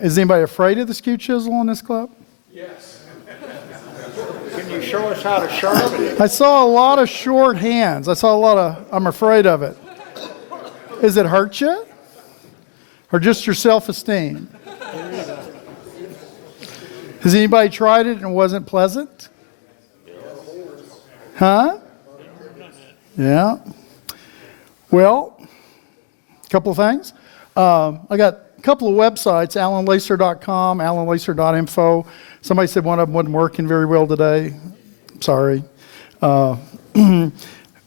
Is anybody afraid of the Skew Chisel in this club? Yes. Can you show us how to sharpen it? I saw a lot of short hands. I saw a lot of, I'm afraid of it. Is it hurt you? Or just your self-esteem? Has anybody tried it and it wasn't pleasant? Huh? Yeah. Well, a couple of things. I got a couple of websites, alanlacer.com, alanlacer.info. Somebody said one of them wasn't working very well today. Sorry. And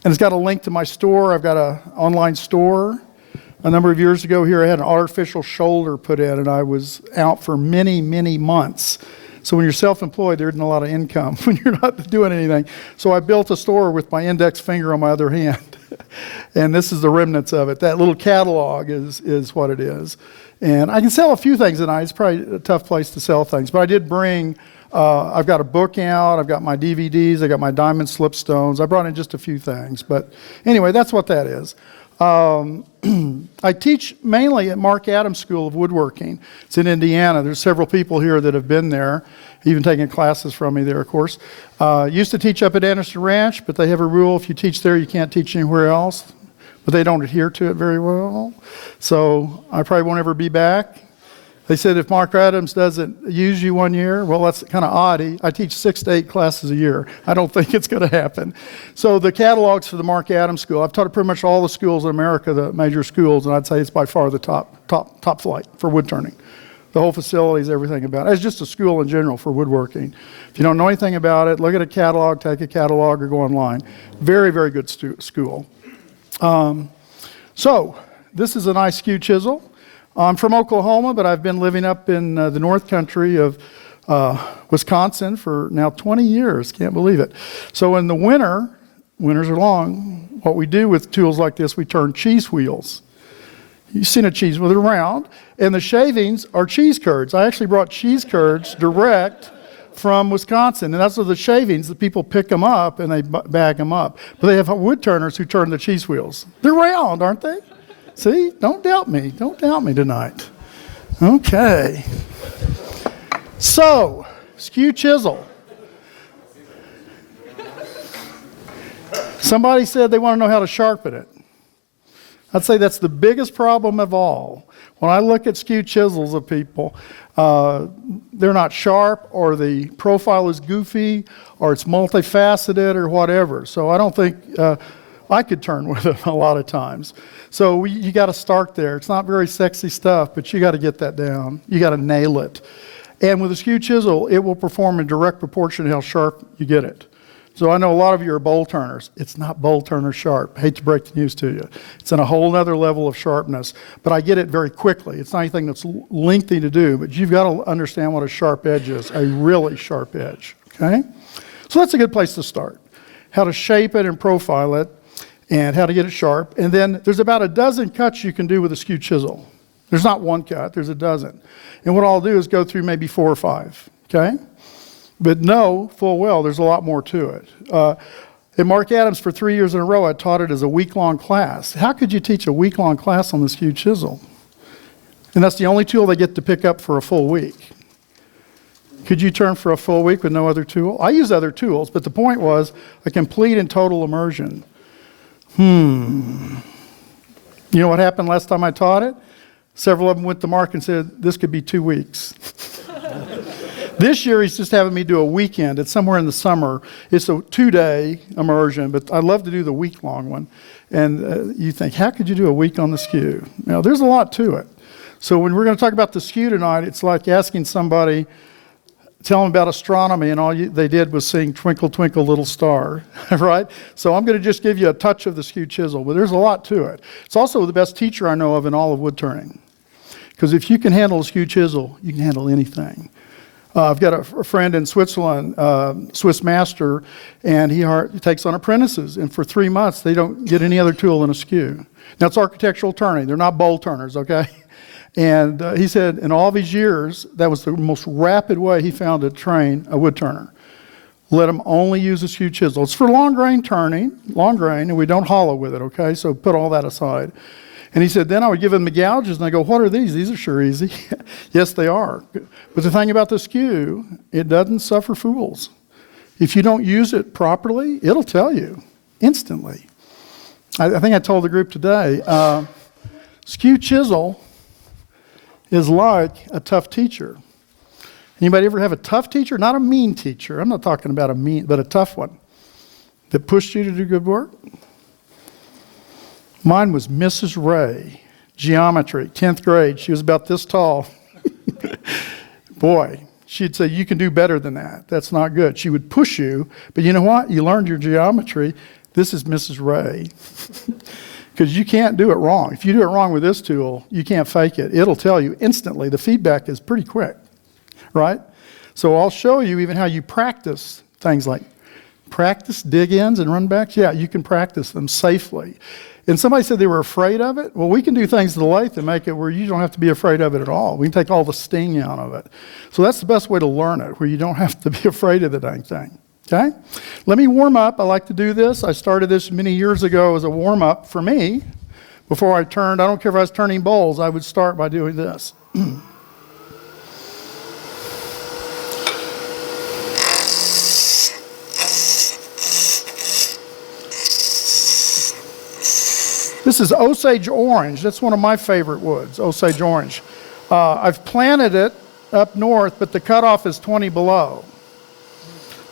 it's got a link to my store. I've got an online store. A number of years ago here, I had an artificial shoulder put in, and I was out for many, many months. So when you're self-employed, there isn't a lot of income when you're not doing anything. So I built a store with my index finger on my other hand. And this is the remnants of it. That little catalog is what it is. And I can sell a few things tonight. It's probably a tough place to sell things. But I did bring, I've got a book out. I've got my DVDs. I got my diamond slipstones. I brought in just a few things. But anyway, that's what that is. I teach mainly at Mark Adams School of Woodworking. It's in Indiana. There's several people here that have been there, even taking classes from me there, of course. Used to teach up at Anderson Ranch, but they have a rule, if you teach there, you can't teach anywhere else. But they don't adhere to it very well. So I probably won't ever be back. They said if Mark Adams doesn't use you one year, well, that's kind of odd. I teach 6 to 8 classes a year. I don't think it's going to happen. So the catalogs for the Mark Adams School, I've taught at pretty much all the schools in America, the major schools, and I'd say it's by far the top flight for wood turning. The whole facilities, everything about it. It's just a school in general for woodworking. If you don't know anything about it, look at a catalog, take a catalog, or go online. Very, very good school. So this is a nice Skew chisel. I'm from Oklahoma, but I've been living up in the North Country of Wisconsin for now 20 years. Can't believe it. So in the winters are long, what we do with tools like this, we turn cheese wheels. You've seen a cheese wheel, they're round, and the shavings are cheese curds. I actually brought cheese curds direct from Wisconsin, and that's the shavings that people pick them up and they bag them up. But they have wood turners who turn the cheese wheels. They're round, aren't they? See, don't doubt me. Don't doubt me tonight. Okay. So, Skew chisel. Somebody said they want to know how to sharpen it. I'd say that's the biggest problem of all. When I look at Skew chisels of people, they're not sharp, or the profile is goofy, or it's multifaceted, or whatever. So I don't think I could turn with them a lot of times. So you got to start there. It's not very sexy stuff, but you got to get that down. You got to nail it. And with a Skew chisel, it will perform in direct proportion to how sharp you get it. So I know a lot of you are bowl turners. It's not bowl turner sharp. Hate to break the news to you. It's in a whole other level of sharpness, but I get it very quickly. It's not anything that's lengthy to do, but you've got to understand what a sharp edge is, a really sharp edge, okay? So that's a good place to start. How to shape it and profile it, and how to get it sharp. And then there's about a dozen cuts you can do with a Skew chisel. There's not one cut, there's a dozen. And what I'll do is go through maybe 4 or 5, okay? But know full well there's a lot more to it. At Mark Adams for 3 years in a row, I taught it as a week-long class. How could you teach a week-long class on the Skew chisel? And that's the only tool they get to pick up for a full week. Could you turn for a full week with no other tool? I use other tools, but the point was a complete and total immersion. You know what happened last time I taught it? Several of them went to Mark and said, this could be 2 weeks. This year he's just having me do a weekend. It's somewhere in the summer. It's a 2-day immersion, but I love to do the week-long one. And you think, how could you do a week on the Skew? Now, there's a lot to it. So when we're going to talk about the Skew tonight, it's like asking somebody, tell them about astronomy, and all they did was sing Twinkle, Twinkle, Little Star, right? So I'm going to just give you a touch of the Skew chisel, but there's a lot to it. It's also the best teacher I know of in all of wood turning. Because if you can handle a Skew chisel, you can handle anything. I've got a friend in Switzerland, Swiss master, and he takes on apprentices, and for 3 months they don't get any other tool than a Skew. Now it's architectural turning. They're not bowl turners, okay? And he said in all these years, that was the most rapid way he found to train a wood turner. Let them only use a Skew chisel. It's for long grain turning, and we don't hollow with it, okay? So put all that aside. And he said, then I would give them the gouges, and I go, what are these? These are sure easy. Yes, they are. But the thing about the Skew, it doesn't suffer fools. If you don't use it properly, it'll tell you instantly. I think I told the group today, Skew Chisel is like a tough teacher. Anybody ever have a tough teacher? Not a mean teacher. I'm not talking about a mean, but a tough one that pushed you to do good work. Mine was Mrs. Ray, geometry, 10th grade. She was about this tall. Boy, she'd say, you can do better than that. That's not good. She would push you, but you know what? You learned your geometry. This is Mrs. Ray. Because you can't do it wrong. If you do it wrong with this tool, you can't fake it. It'll tell you instantly. The feedback is pretty quick, right? So I'll show you even how you practice things like practice dig-ins and run-backs. Yeah, you can practice them safely. And somebody said they were afraid of it. Well, we can do things to the lathe to make it where you don't have to be afraid of it at all. We can take all the sting out of it. So that's the best way to learn it, where you don't have to be afraid of the dang thing. Okay? Let me warm up. I like to do this. I started this many years ago as a warm-up for me. Before I turned, I don't care if I was turning bowls, I would start by doing this. This is Osage orange. That's one of my favorite woods, Osage orange. I've planted it up north, but the cutoff is 20 below.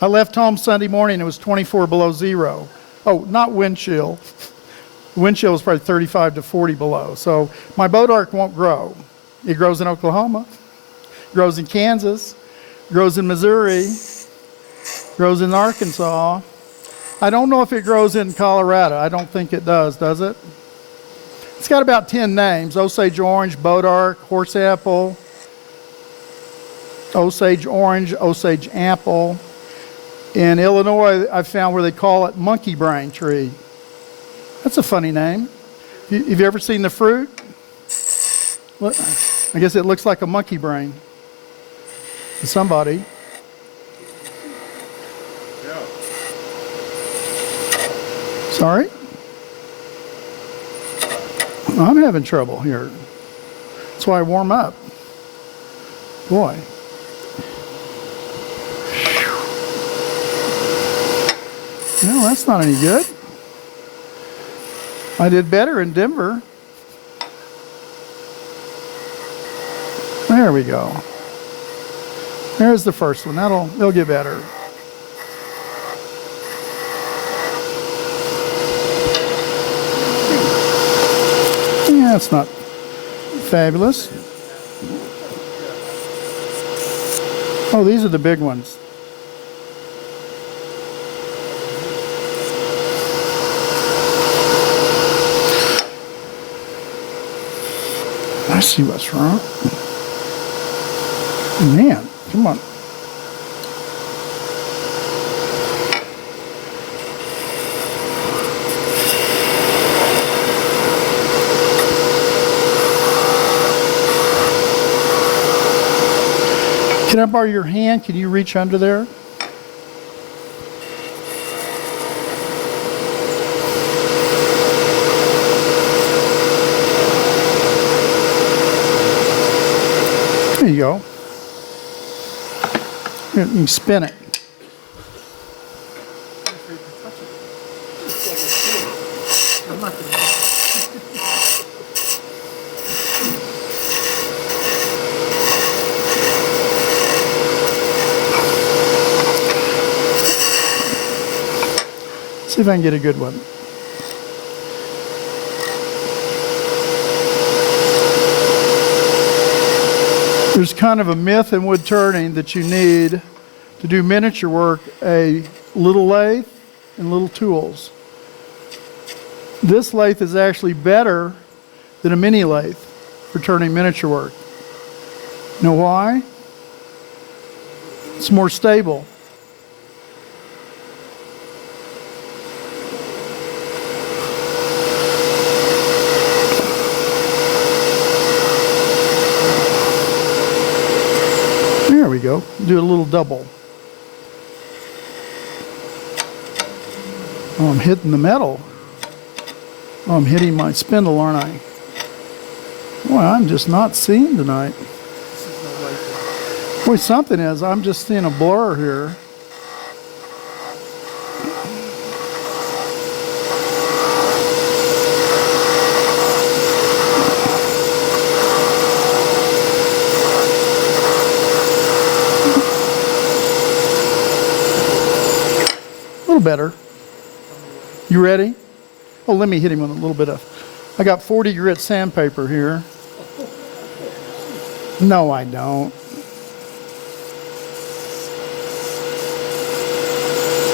I left home Sunday morning, it was 24 below zero. Oh, not wind chill. Wind chill is probably 35 to 40 below. So my bodark won't grow. It grows in Oklahoma, grows in Kansas, grows in Missouri, grows in Arkansas. I don't know if it grows in Colorado. I don't think it does it? It's got about 10 names: Osage orange, bodark, horse apple, Osage orange, Osage apple. In Illinois, I found where they call it monkey brain tree. That's a funny name. Have you ever seen the fruit? I guess it looks like a monkey brain to somebody. Yeah. Sorry? I'm having trouble here. That's why I warm up. Boy. No, that's not any good. I did better in Denver. There we go. There's the first one. They'll get better. Yeah, it's not fabulous. Oh, these are the big ones. I see what's wrong. Man, come on. Can I borrow your hand? Can you reach under there? There you go. Here, you can spin it. See if I can get a good one. There's kind of a myth in wood turning that you need to do miniature work a little lathe and little tools. This lathe is actually better than a mini lathe for turning miniature work. You know why? It's more stable. There we go. Do a little double. Oh, I'm hitting the metal. Oh, I'm hitting my spindle, aren't I? Boy, I'm just not seeing tonight. Boy, something is. I'm just seeing a blur here. A little better. You ready? Oh, let me hit him with a little bit of... I got 40 grit sandpaper here. No, I don't.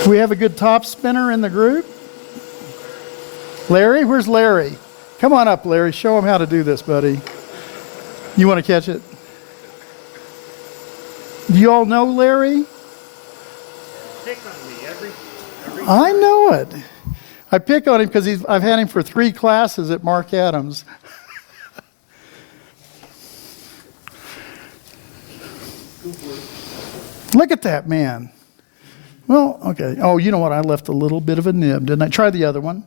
Do we have a good top spinner in the group? Larry? Where's Larry? Come on up, Larry. Show him how to do this, buddy. You want to catch it? Do you all know Larry? Pick on me every I know it. I pick on him because I've had him for 3 classes at Mark Adams. Look at that, man. Well, okay. Oh, you know what? I left a little bit of a nib, didn't I? Try the other one.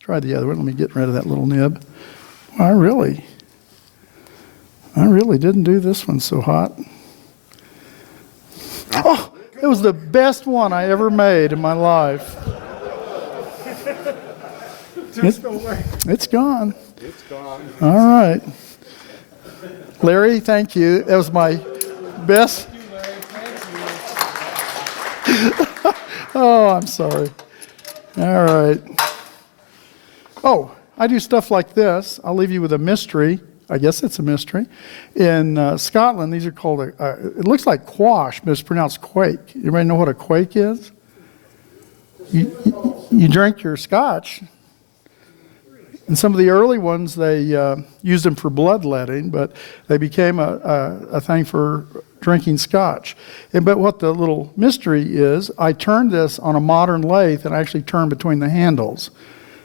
Try the other one. Let me get rid of that little nib. Well, I really didn't do this one so hot. Oh, it was the best one I ever made in my life. It's gone. It's gone. All right. Larry, thank you. That was my best. Oh, I'm sorry. All right. Oh, I do stuff like this. I'll leave you with a mystery. I guess it's a mystery. In Scotland, these are called, it looks like quash, but it's pronounced quake. Everybody know what a quake is? You drink your scotch. And some of the early ones, they used them for bloodletting, but they became a thing for drinking scotch. But what the little mystery is, I turned this on a modern lathe and I actually turned between the handles.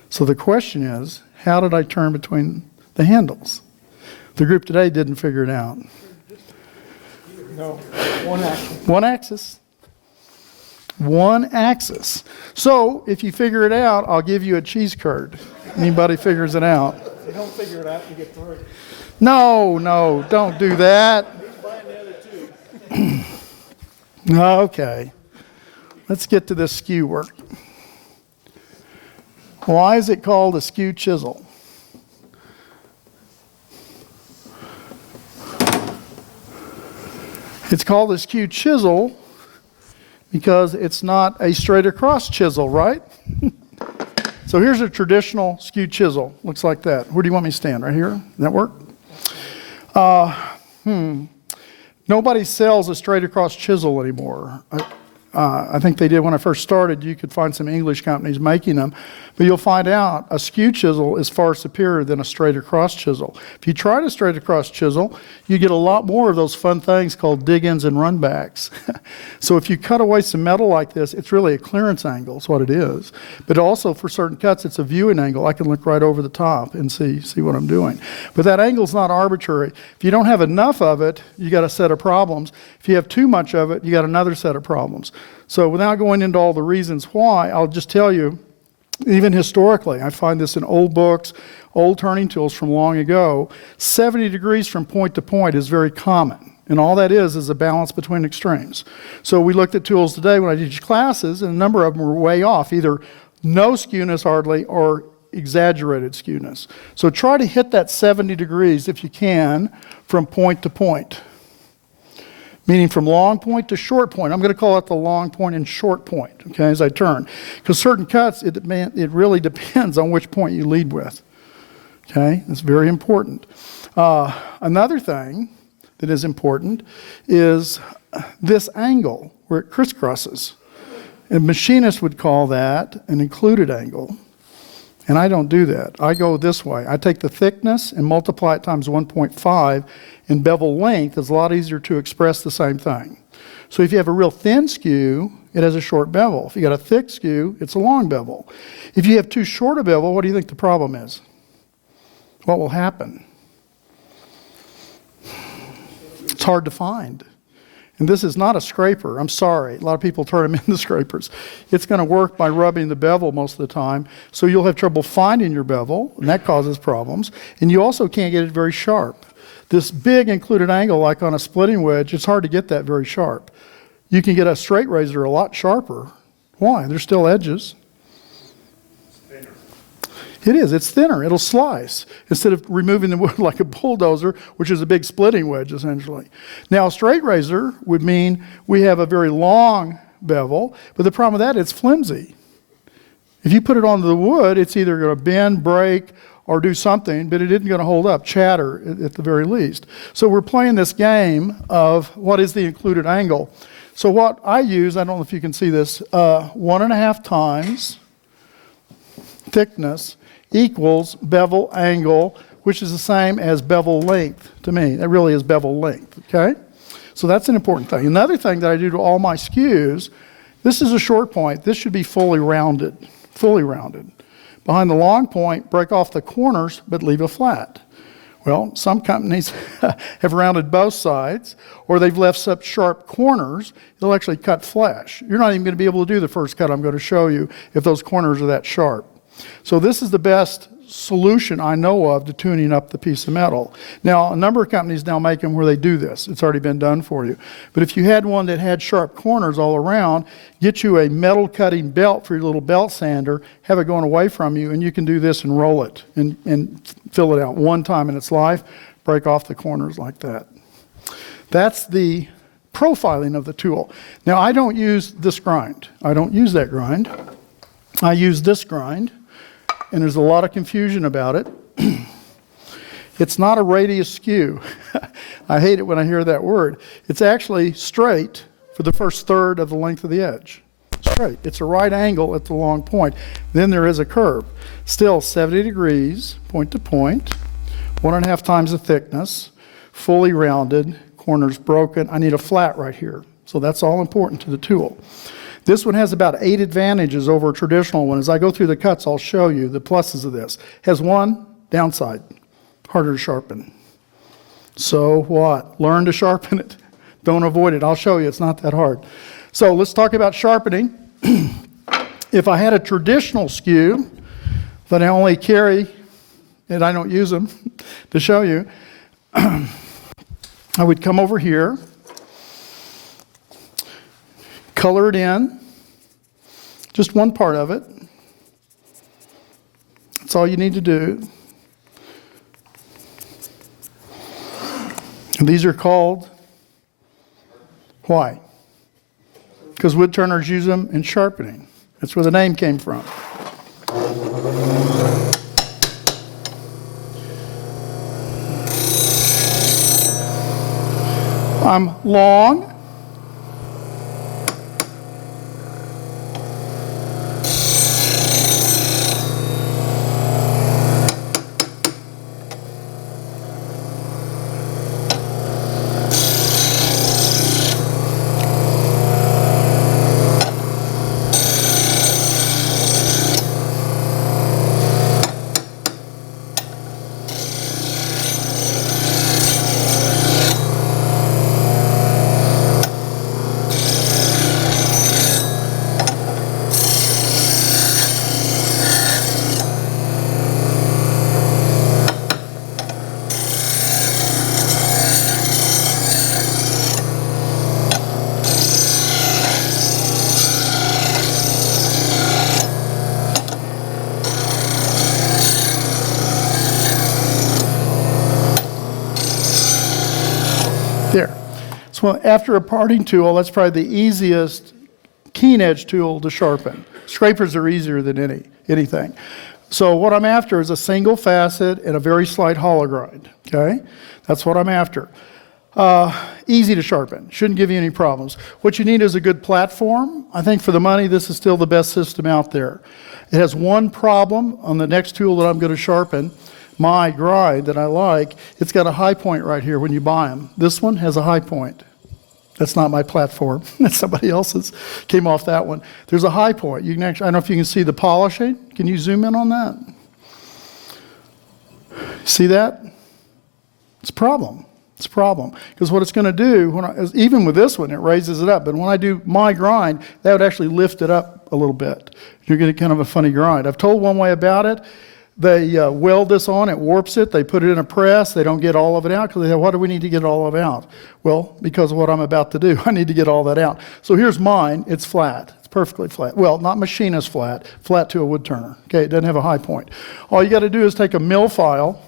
So the question is, how did I turn between the handles? The group today didn't figure it out. No, one axis. One axis. One axis. So if you figure it out, I'll give you a cheese curd. Anybody figures it out? If you don't figure it out, you get 3. No, don't do that. Okay. Let's get to this skew work. Why is it called a skew chisel? It's called a skew chisel because it's not a straight across chisel, right? So here's a traditional skew chisel. Looks like that. Where do you want me to stand? Right here? Does that work? Nobody sells a straight across chisel anymore. I think they did when I first started. You could find some English companies making them. But you'll find out a skew chisel is far superior than a straight across chisel. If you try to straight across chisel, you get a lot more of those fun things called dig-ins and run-backs. So if you cut away some metal like this, it's really a clearance angle is what it is. But also for certain cuts, it's a viewing angle. I can look right over the top and see what I'm doing. But that angle's not arbitrary. If you don't have enough of it, you got a set of problems. If you have too much of it, you got another set of problems. So without going into all the reasons why, I'll just tell you, even historically, I find this in old books, old turning tools from long ago, 70 degrees from point to point is very common. And all that is a balance between extremes. So we looked at tools today when I teach classes, and a number of them were way off, either no skewness hardly or exaggerated skewness. So try to hit that 70 degrees if you can from point to point. Meaning from long point to short point. I'm going to call it the long point and short point, okay, as I turn. Because certain cuts, it really depends on which point you lead with. Okay, that's very important. Another thing that is important is this angle where it crisscrosses. A machinist would call that an included angle. And I don't do that. I go this way. I take the thickness and multiply it times 1.5, and bevel length is a lot easier to express the same thing. So if you have a real thin skew, it has a short bevel. If you got a thick skew, it's a long bevel. If you have too short a bevel, what do you think the problem is? What will happen? It's hard to find. And this is not a scraper. I'm sorry. A lot of people turn them into scrapers. It's going to work by rubbing the bevel most of the time. So you'll have trouble finding your bevel, and that causes problems. And you also can't get it very sharp. This big included angle, like on a splitting wedge, it's hard to get that very sharp. You can get a straight razor a lot sharper. Why? There's still edges. It is. It's thinner. It'll slice instead of removing the wood like a bulldozer, which is a big splitting wedge, essentially. Now, a straight razor would mean we have a very long bevel, but the problem with that, it's flimsy. If you put it onto the wood, it's either going to bend, break, or do something, but it isn't going to hold up, chatter at the very least. So we're playing this game of what is the included angle. So what I use, I don't know if you can see this, 1.5 times thickness equals bevel angle, which is the same as bevel length to me. That really is bevel length, okay? So that's an important thing. Another thing that I do to all my skews, this is a short point. This should be fully rounded, fully rounded. Behind the long point, break off the corners, but leave a flat. Well, some companies have rounded both sides, or they've left such sharp corners, they'll actually cut flesh. You're not even going to be able to do the first cut I'm going to show you if those corners are that sharp. So this is the best solution I know of to tuning up the piece of metal. Now, a number of companies now make them where they do this. It's already been done for you. But if you had one that had sharp corners all around, get you a metal cutting belt for your little belt sander, have it going away from you, and you can do this and roll it and fill it out one time in its life, break off the corners like that. That's the profiling of the tool. Now, I don't use this grind. I don't use that grind. I use this grind. And there's a lot of confusion about it. It's not a radius skew. I hate it when I hear that word. It's actually straight for the first third of the length of the edge. Straight. It's a right angle at the long point. Then there is a curve. Still 70 degrees, point to point, 1.5 times the thickness, fully rounded, corners broken. I need a flat right here. So that's all important to the tool. This one has about 8 advantages over a traditional one. As I go through the cuts, I'll show you the pluses of this. Has one downside, harder to sharpen. So what? Learn to sharpen it. Don't avoid it. I'll show you. It's not that hard. So let's talk about sharpening. If I had a traditional skew that I only carry, and I don't use them to show you, I would come over here, color it in, just one part of it. That's all you need to do. And these are called, why? Because woodturners use them in sharpening. That's where the name came from. I'm long. There. So after a parting tool, that's probably the easiest keen edge tool to sharpen. Scrapers are easier than anything. So what I'm after is a single facet and a very slight hollow grind. Okay? That's what I'm after. Easy to sharpen. Shouldn't give you any problems. What you need is a good platform. I think for the money, this is still the best system out there. It has one problem on the next tool that I'm going to sharpen. My grind that I like, it's got a high point right here when you buy them. This one has a high point. That's not my platform. That's somebody else's. Came off that one. There's a high point. You can actually, I don't know if you can see the polishing. Can you zoom in on that? See that? It's a problem. It's a problem. Because what it's going to do, even with this one, it raises it up. But when I do my grind, that would actually lift it up a little bit. You're getting kind of a funny grind. I've told one way about it. They weld this on, it warps it, they put it in a press, they don't get all of it out because they say, why do we need to get all of it out? Well, because of what I'm about to do, I need to get all that out. So here's mine, it's flat, it's perfectly flat. Well, not machinist flat, flat to a wood turner. Okay, it doesn't have a high point. All you got to do is take a mill file.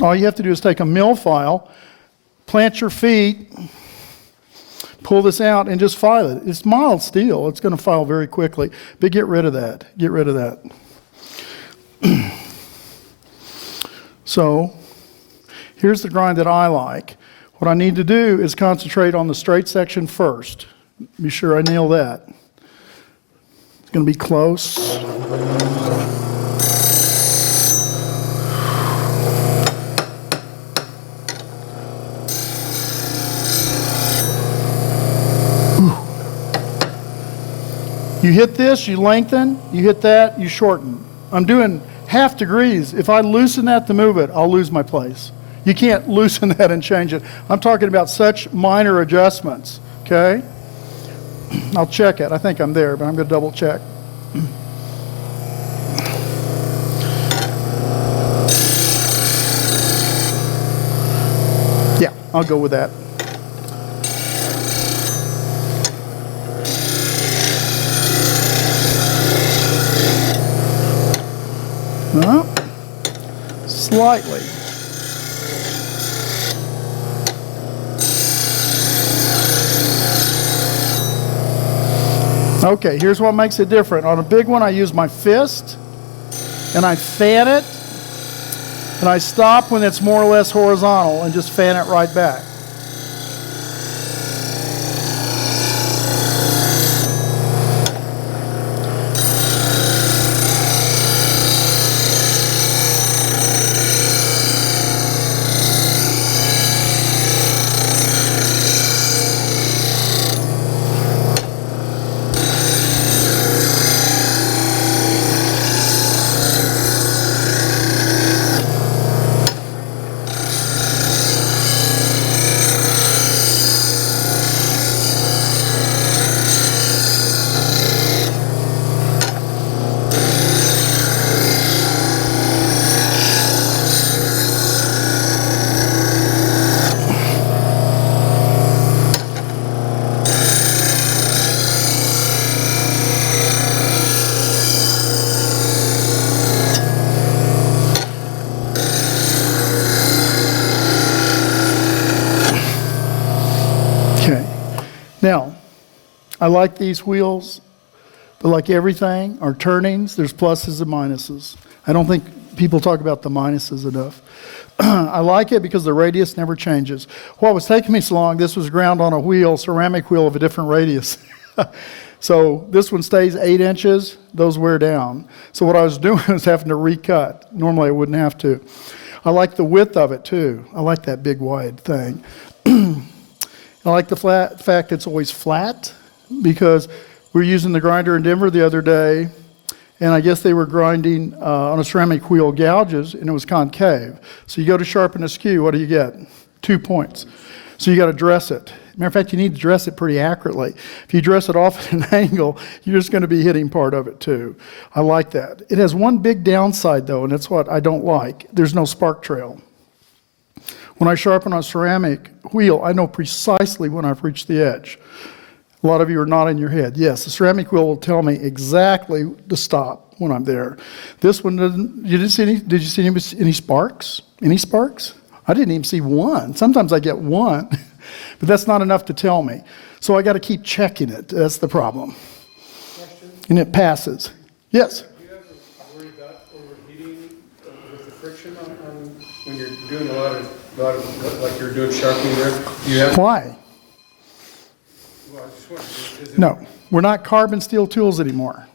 All you have to do is take a mill file, plant your feet, pull this out and just file it. It's mild steel. It's going to file very quickly. But get rid of that. Get rid of that. So here's the grind that I like. What I need to do is concentrate on the straight section first. Be sure I nail that. It's going to be close. You hit this, you lengthen. You hit that, you shorten. I'm doing half degrees. If I loosen that to move it, I'll lose my place. You can't loosen that and change it. I'm talking about such minor adjustments, okay? I'll check it. I think I'm there, but I'm going to double check. Yeah, I'll go with that. No, slightly. Okay, here's what makes it different. On a big one, I use my fist, and I fan it, and I stop when it's more or less horizontal, and just fan it right back. Now, I like these wheels, but like everything, our turnings, there's pluses and minuses. I don't think people talk about the minuses enough. I like it because the radius never changes. What was taking me so long, this was ground on a wheel, ceramic wheel of a different radius. So this one stays 8 inches, those wear down. So what I was doing was having to recut. Normally I wouldn't have to. I like the width of it too. I like that big wide thing. I like the fact it's always flat, because we were using the grinder in Denver the other day, and I guess they were grinding on a ceramic wheel gouges, and it was concave. So you go to sharpen a skew, what do you get? 2 points. So you got to dress it. Matter of fact, you need to dress it pretty accurately. If you dress it off at an angle, you're just going to be hitting part of it too. I like that. It has one big downside though, and that's what I don't like. There's no spark trail. When I sharpen on a ceramic wheel, I know precisely when I've reached the edge. A lot of you are nodding your head. Yes, the ceramic wheel will tell me exactly to stop when I'm there. This one doesn't. You didn't see any? Did you see any sparks? Any sparks? I didn't even see one. Sometimes I get one, but that's not enough to tell me. So I got to keep checking it. That's the problem. Question? And it passes. Yes. Do you ever worry about overheating with the friction on when you're doing a lot of like you're doing sharpening there? Why? Well, I just wondered, No, we're not carbon steel tools anymore.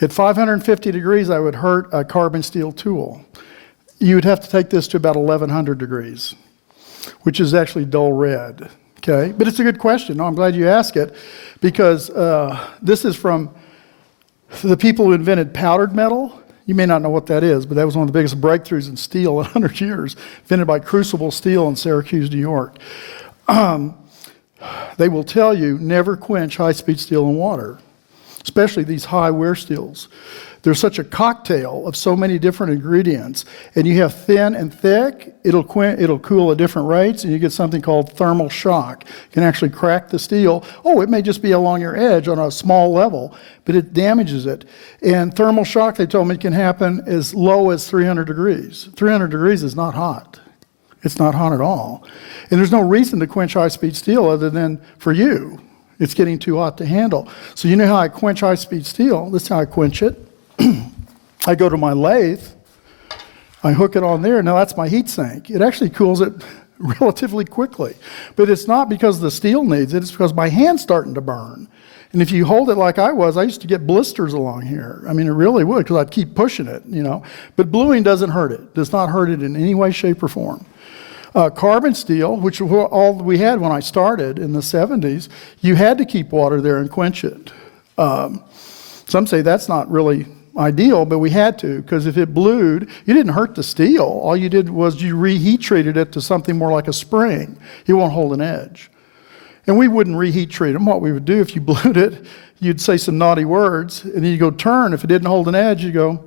At 550 degrees, I would hurt a carbon steel tool. You would have to take this to about 1100 degrees, which is actually dull red. Okay, but it's a good question. No, I'm glad you asked it, because this is from the people who invented powdered metal. You may not know what that is, but that was one of the biggest breakthroughs in steel in 100 years, invented by Crucible Steel in Syracuse, New York. They will tell you never quench high-speed steel in water, especially these high wear steels. There's such a cocktail of so many different ingredients, and you have thin and thick, it'll cool at different rates, and you get something called thermal shock. It can actually crack the steel. Oh, it may just be along your edge on a small level, but it damages it. And thermal shock, they told me, can happen as low as 300 degrees. 300 degrees is not hot. It's not hot at all. And there's no reason to quench high-speed steel other than for you. It's getting too hot to handle. So you know how I quench high-speed steel? This is how I quench it. I go to my lathe, I hook it on there. Now that's my heat sink. It actually cools it relatively quickly. But it's not because the steel needs it, it's because my hand's starting to burn. And if you hold it like I was, I used to get blisters along here. I mean, it really would, because I'd keep pushing it, you know. But bluing doesn't hurt it. Does not hurt it in any way, shape, or form. Carbon steel, which was all we had when I started in the 70s, you had to keep water there and quench it. Some say that's not really ideal, but we had to, because if it blued, you didn't hurt the steel. All you did was you reheat treated it to something more like a spring. It won't hold an edge. And we wouldn't reheat treat them. What we would do if you blued it, you'd say some naughty words, and then you go turn. If it didn't hold an edge, you go,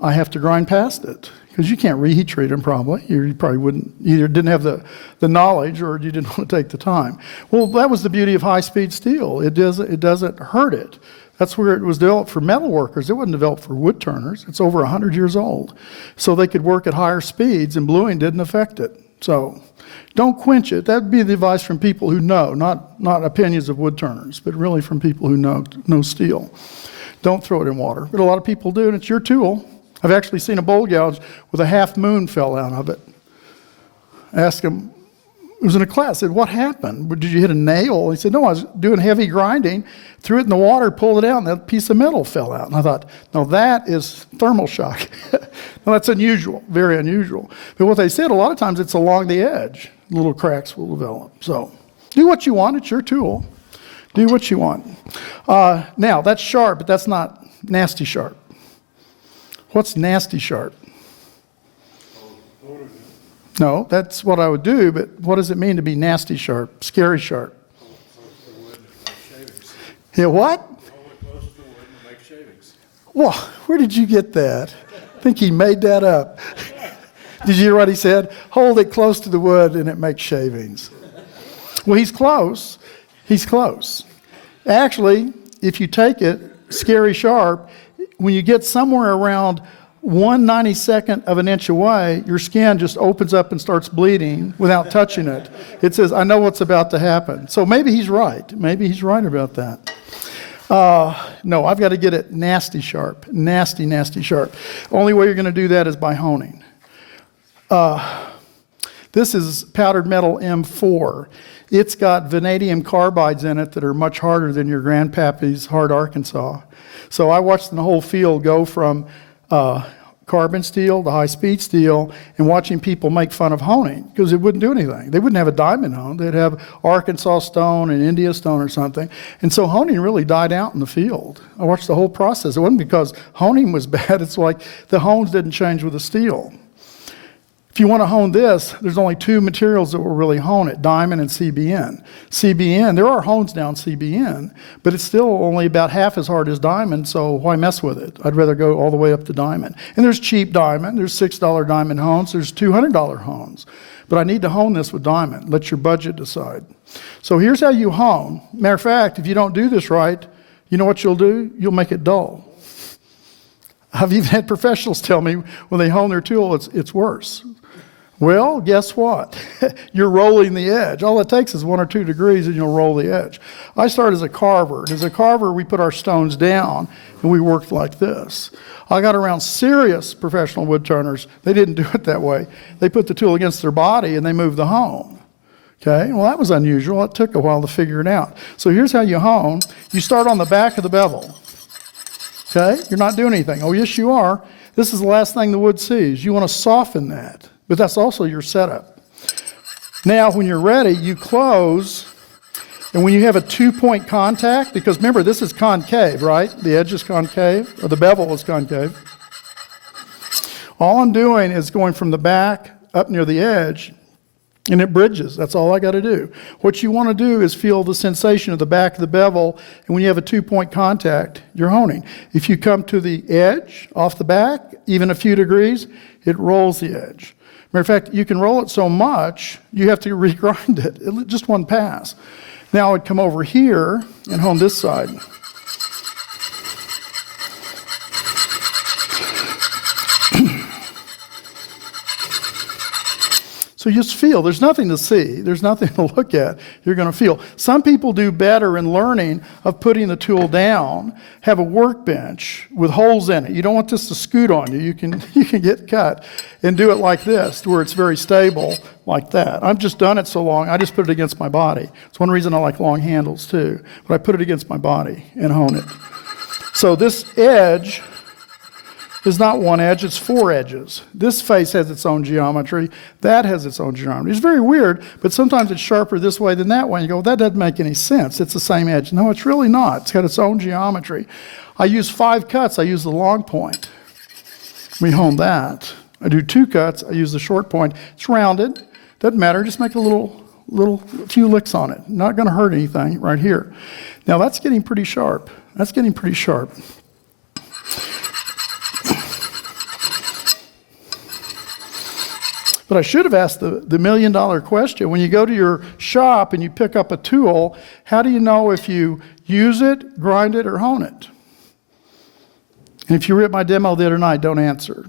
I have to grind past it. Because you can't reheat treat them probably. You probably wouldn't, either didn't have the knowledge or you didn't want to take the time. Well, that was the beauty of high-speed steel. It doesn't hurt it. That's where it was developed for metal workers. It wasn't developed for wood turners. It's over 100 years old. So they could work at higher speeds, and bluing didn't affect it. So don't quench it. That would be the advice from people who know, not opinions of wood turners, but really from people who know steel. Don't throw it in water. But a lot of people do, and it's your tool. I've actually seen a bowl gouge with a half moon fell out of it. I asked him, it was in a class, I said, what happened? Did you hit a nail? He said, no, I was doing heavy grinding, threw it in the water, pulled it out, and that piece of metal fell out. And I thought, no, that is thermal shock. Now, that's unusual, very unusual. But what they said, a lot of times it's along the edge. Little cracks will develop. So do what you want. It's your tool. Do what you want. Now, that's sharp, but that's not nasty sharp. What's nasty sharp? No, that's what I would do, but what does it mean to be nasty sharp, scary sharp? Yeah, what? Well, where did you get that? I think he made that up. Did you hear what he said? Hold it close to the wood and it makes shavings. Well, he's close. He's close. Actually, if you take it scary sharp, when you get somewhere around 1/92 of an inch away, your skin just opens up and starts bleeding without touching it. It says, I know what's about to happen. So maybe he's right. Maybe he's right about that. No, I've got to get it nasty sharp. Nasty, nasty sharp. Only way you're going to do that is by honing. This is powdered metal M4. It's got vanadium carbides in it that are much harder than your grandpappy's hard Arkansas. So I watched the whole field go from carbon steel to high-speed steel and watching people make fun of honing because it wouldn't do anything. They wouldn't have a diamond hone. They'd have Arkansas stone and India stone or something. And so honing really died out in the field. I watched the whole process. It wasn't because honing was bad. It's like the hones didn't change with the steel. If you want to hone this, there's only two materials that will really hone it, diamond and CBN. CBN, there are hones down CBN, but it's still only about half as hard as diamond, so why mess with it? I'd rather go all the way up to diamond. And there's cheap diamond, there's $6 diamond hones, there's $200 hones. But I need to hone this with diamond. Let your budget decide. So here's how you hone. Matter of fact, if you don't do this right, you know what you'll do? You'll make it dull. I've even had professionals tell me when they hone their tool, it's worse. Well, guess what? You're rolling the edge. All it takes is 1 or 2 degrees and you'll roll the edge. I started as a carver. And as a carver, we put our stones down and we worked like this. I got around serious professional wood turners. They didn't do it that way. They put the tool against their body and they moved the hone. Okay, well, that was unusual. It took a while to figure it out. So here's how you hone. You start on the back of the bevel. Okay, you're not doing anything. Oh, yes, you are. This is the last thing the wood sees. You want to soften that. But that's also your setup. Now, when you're ready, you close, and when you have a 2-point contact, because remember, this is concave, right? The edge is concave, or the bevel is concave. All I'm doing is going from the back up near the edge, and it bridges. That's all I got to do. What you want to do is feel the sensation of the back of the bevel, and when you have a 2-point contact, you're honing. If you come to the edge, off the back, even a few degrees, it rolls the edge. Matter of fact, you can roll it so much, you have to regrind it, just one pass. Now I would come over here and hone this side. So you just feel. There's nothing to see. There's nothing to look at. You're going to feel. Some people do better in learning of putting the tool down, have a workbench with holes in it. You don't want this to scoot on you. You can get cut. And do it like this, where it's very stable, like that. I've just done it so long, I just put it against my body. It's one reason I like long handles too. But I put it against my body and hone it. So this edge is not one edge, it's 4 edges. This face has its own geometry. That has its own geometry. It's very weird, but sometimes it's sharper this way than that way. And you go, well, that doesn't make any sense. It's the same edge. No, it's really not. It's got its own geometry. I use 5 cuts. I use the long point. We hone that. I do 2 cuts. I use the short point. It's rounded. Doesn't matter. Just make a few licks on it. Not going to hurt anything right here. Now that's getting pretty sharp. That's getting pretty sharp. But I should have asked the million-dollar question. When you go to your shop and you pick up a tool, how do you know if you use it, grind it, or hone it? And if you were at my demo the other night, don't answer.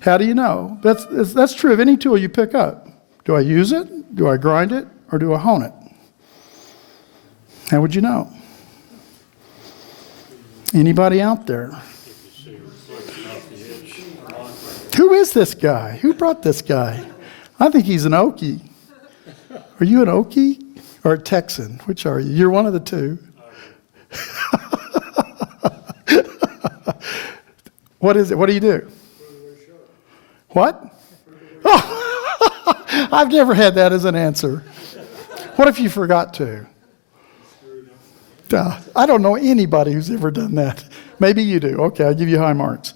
How do you know? That's true of any tool you pick up. Do I use it? Do I grind it? Or do I hone it? How would you know? Anybody out there? Who is this guy? Who brought this guy? I think he's an Okie. Are you an Okie or a Texan? Which are you? You're one of the two. What is it? What do you do? What? Oh, I've never had that as an answer. What if you forgot to? I don't know anybody who's ever done that. Maybe you do. Okay, I'll give you high marks.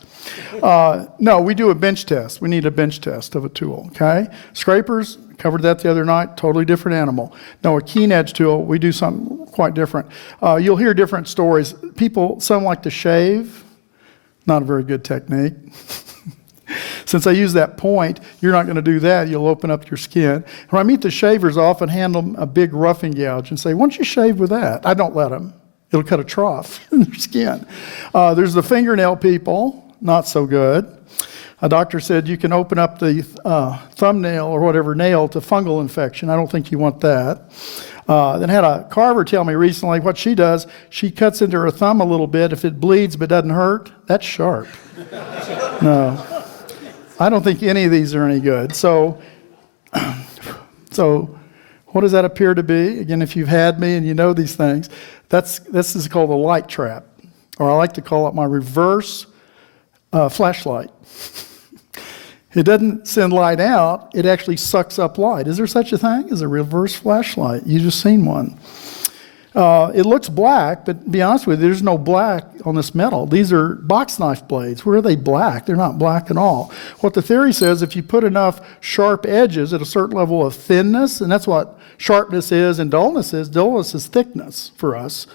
No, we do a bench test. We need a bench test of a tool, okay? Scrapers, covered that the other night, totally different animal. No, a keen edge tool, we do something quite different. You'll hear different stories. Some like to shave. Not a very good technique. Since I use that point, you're not going to do that. You'll open up your skin. When I meet the shavers, I often hand them a big roughing gouge and say, why don't you shave with that? I don't let them. It'll cut a trough in their skin. There's the fingernail people. Not so good. A doctor said you can open up the thumbnail or whatever nail to fungal infection. I don't think you want that. Then had a carver tell me recently what she does. She cuts into her thumb a little bit. If it bleeds but doesn't hurt, that's sharp. No. I don't think any of these are any good. So what does that appear to be? Again, if you've had me and you know these things, this is called a light trap. Or I like to call it my reverse flashlight. It doesn't send light out, it actually sucks up light. Is there such a thing as a reverse flashlight? You just seen one. It looks black, but to be honest with you, there's no black on this metal. These are box knife blades. Where are they black? They're not black at all. What the theory says, if you put enough sharp edges at a certain level of thinness, and that's what sharpness is and dullness is thickness for us.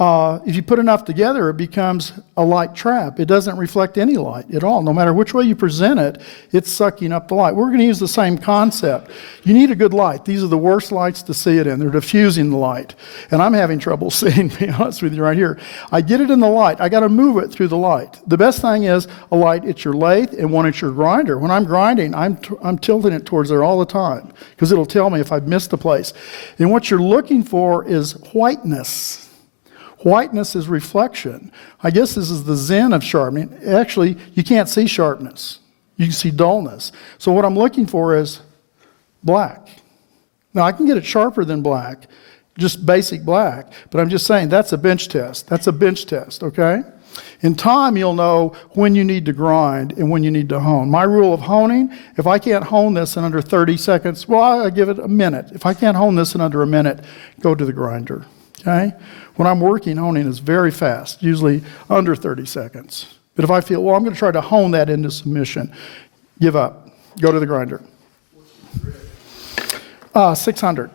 If you put enough together, it becomes a light trap. It doesn't reflect any light at all. No matter which way you present it, it's sucking up the light. We're going to use the same concept. You need a good light. These are the worst lights to see it in. They're diffusing the light. And I'm having trouble seeing, to be honest with you, right here. I get it in the light. I got to move it through the light. The best thing is a light at your lathe and one at your grinder. When I'm grinding, I'm tilting it towards there all the time because it'll tell me if I've missed a place. And what you're looking for is whiteness. Whiteness is reflection. I guess this is the zen of sharpening. Actually, you can't see sharpness. You can see dullness. So what I'm looking for is black. Now, I can get it sharper than black, just basic black, but I'm just saying that's a bench test. That's a bench test, okay? In time, you'll know when you need to grind and when you need to hone. My rule of honing, if I can't hone this in under 30 seconds, well, I give it a minute. If I can't hone this in under a minute, go to the grinder, okay? When I'm working, honing is very fast, usually under 30 seconds. But if I feel, well, I'm going to try to hone that into submission, give up. Go to the grinder. 600.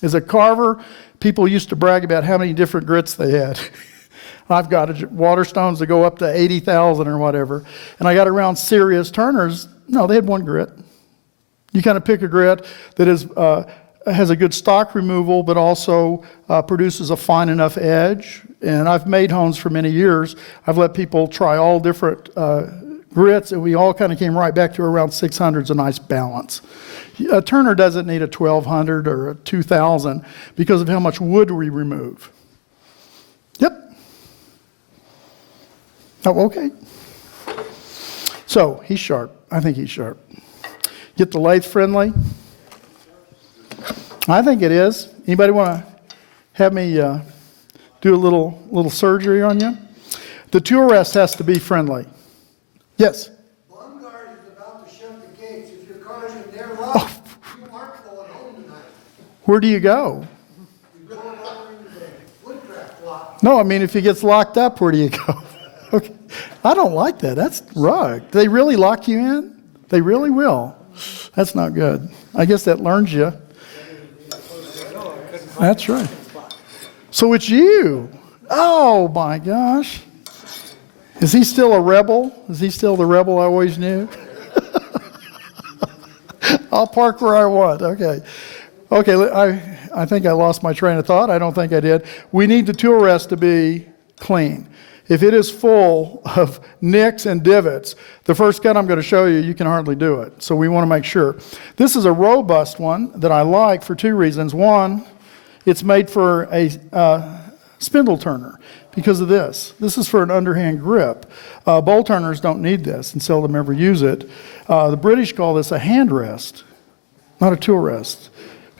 As a carver, people used to brag about how many different grits they had. I've got water stones that go up to 80,000 or whatever. And I got around serious turners. No, they had one grit. You kind of pick a grit that has a good stock removal, but also produces a fine enough edge. And I've made hones for many years. I've let people try all different grits, and we all kind of came right back to around 600 is a nice balance. A turner doesn't need a 1200 or a 2000 because of how much wood we remove. Yep. Oh, okay. So he's sharp. I think he's sharp. Get the lathe friendly? I think it is. Anybody want to have me do a little surgery on you? The tool rest has to be friendly. Yes? Bungard is about to shut the gates. If your car's in their lot, you aren't going home tonight. Where do you go? You go over into the woodcraft lot. No, I mean, if he gets locked up, where do you go? Okay. I don't like that. That's rugged. They really lock you in? They really will. That's not good. I guess that learns you. That's right. So it's you. Oh, my gosh. Is he still a rebel? Is he still the rebel I always knew? I'll park where I want. Okay. Okay, I think I lost my train of thought. I don't think I did. We need the tool rest to be clean. If it is full of nicks and divots, the first cut I'm going to show you, you can hardly do it. So we want to make sure. This is a robust one that I like for two reasons. One, it's made for a spindle turner because of this. This is for an underhand grip. Bowl turners don't need this and seldom ever use it. The British call this a hand rest, not a tool rest.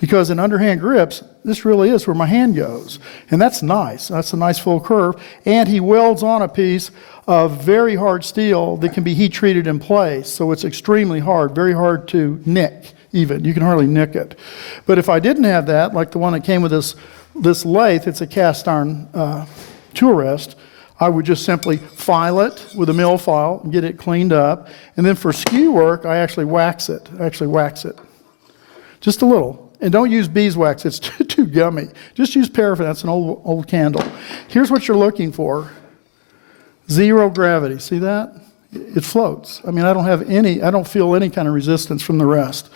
Because in underhand grips, this really is where my hand goes. And that's nice. That's a nice full curve. And he welds on a piece of very hard steel that can be heat treated in place. So it's extremely hard, very hard to nick even. You can hardly nick it. But if I didn't have that, like the one that came with this lathe, it's a cast iron tool rest, I would just simply file it with a mill file and get it cleaned up. And then for skew work, I actually wax it. Just a little. And don't use beeswax, it's too gummy. Just use paraffin, that's an old candle. Here's what you're looking for. Zero gravity, see that? It floats. I mean, I don't feel any kind of resistance from the rest.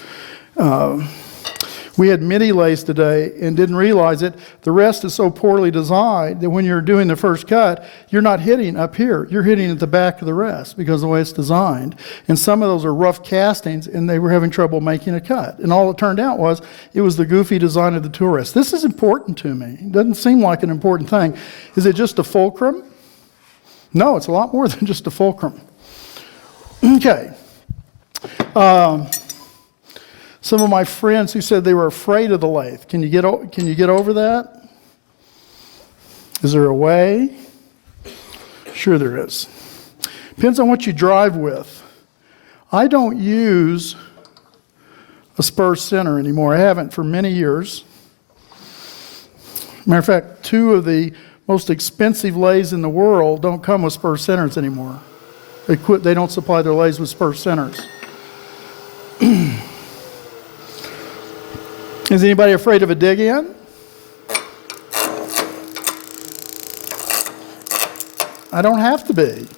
We had mini lathes today and didn't realize it. The rest is so poorly designed that when you're doing the first cut, you're not hitting up here. You're hitting at the back of the rest because of the way it's designed. And some of those are rough castings and they were having trouble making a cut. And all it turned out was it was the goofy design of the tool rest. This is important to me. It doesn't seem like an important thing. Is it just a fulcrum? No, it's a lot more than just a fulcrum. Okay. Some of my friends who said they were afraid of the lathe. Can you get over that? Is there a way? Sure there is. Depends on what you drive with. I don't use a spur center anymore. I haven't for many years. Matter of fact, two of the most expensive lathes in the world don't come with spur centers anymore. They don't supply their lathes with spur centers. Is anybody afraid of a dig-in? I don't have to be.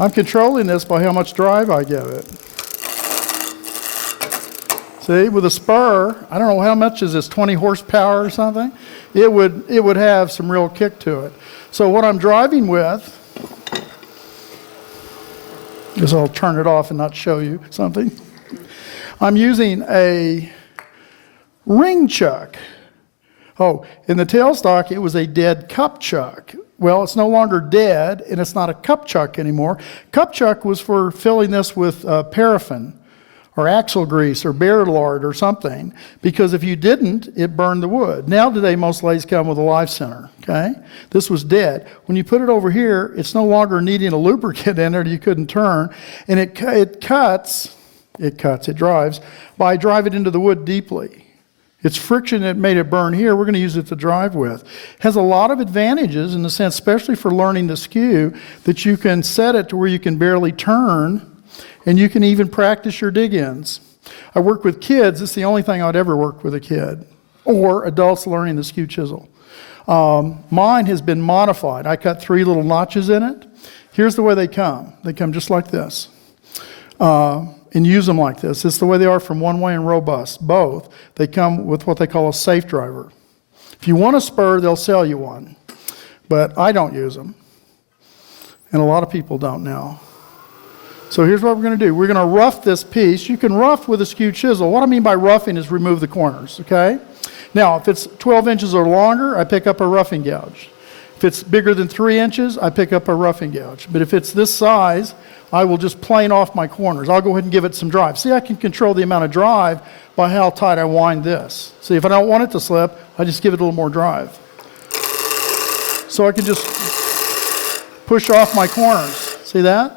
I'm controlling this by how much drive I give it. See, with a spur, I don't know how much is this, 20 horsepower or something? It would have some real kick to it. So what I'm driving with, I guess I'll turn it off and not show you something. I'm using a ring chuck. Oh, in the tailstock, it was a dead cup chuck. Well, it's no longer dead, and it's not a cup chuck anymore. Cup chuck was for filling this with paraffin or axle grease or bear lard or something, because if you didn't, it burned the wood. Now today, most lathes come with a live center, okay? This was dead. When you put it over here, it's no longer needing a lubricant in it, you couldn't turn, and it drives by drive it into the wood deeply. It's friction that made it burn here. We're going to use it to drive with. Has a lot of advantages in the sense, especially for learning to skew, that you can set it to where you can barely turn, and you can even practice your dig-ins. I work with kids. It's the only thing I'd ever work with a kid, or adults learning the skew chisel. Mine has been modified. I cut 3 little notches in it. Here's the way they come. They come just like this. And use them like this. It's the way they are from One Way and Robust, both. They come with what they call a safe driver. If you want a spur, they'll sell you one. But I don't use them. And a lot of people don't now. So here's what we're going to do. We're going to rough this piece. You can rough with a skew chisel. What I mean by roughing is remove the corners, okay? Now, if it's 12 inches or longer, I pick up a roughing gouge. If it's bigger than 3 inches, I pick up a roughing gouge. But if it's this size, I will just plane off my corners. I'll go ahead and give it some drive. See, I can control the amount of drive by how tight I wind this. See, if I don't want it to slip, I just give it a little more drive. So I can just push off my corners. See that?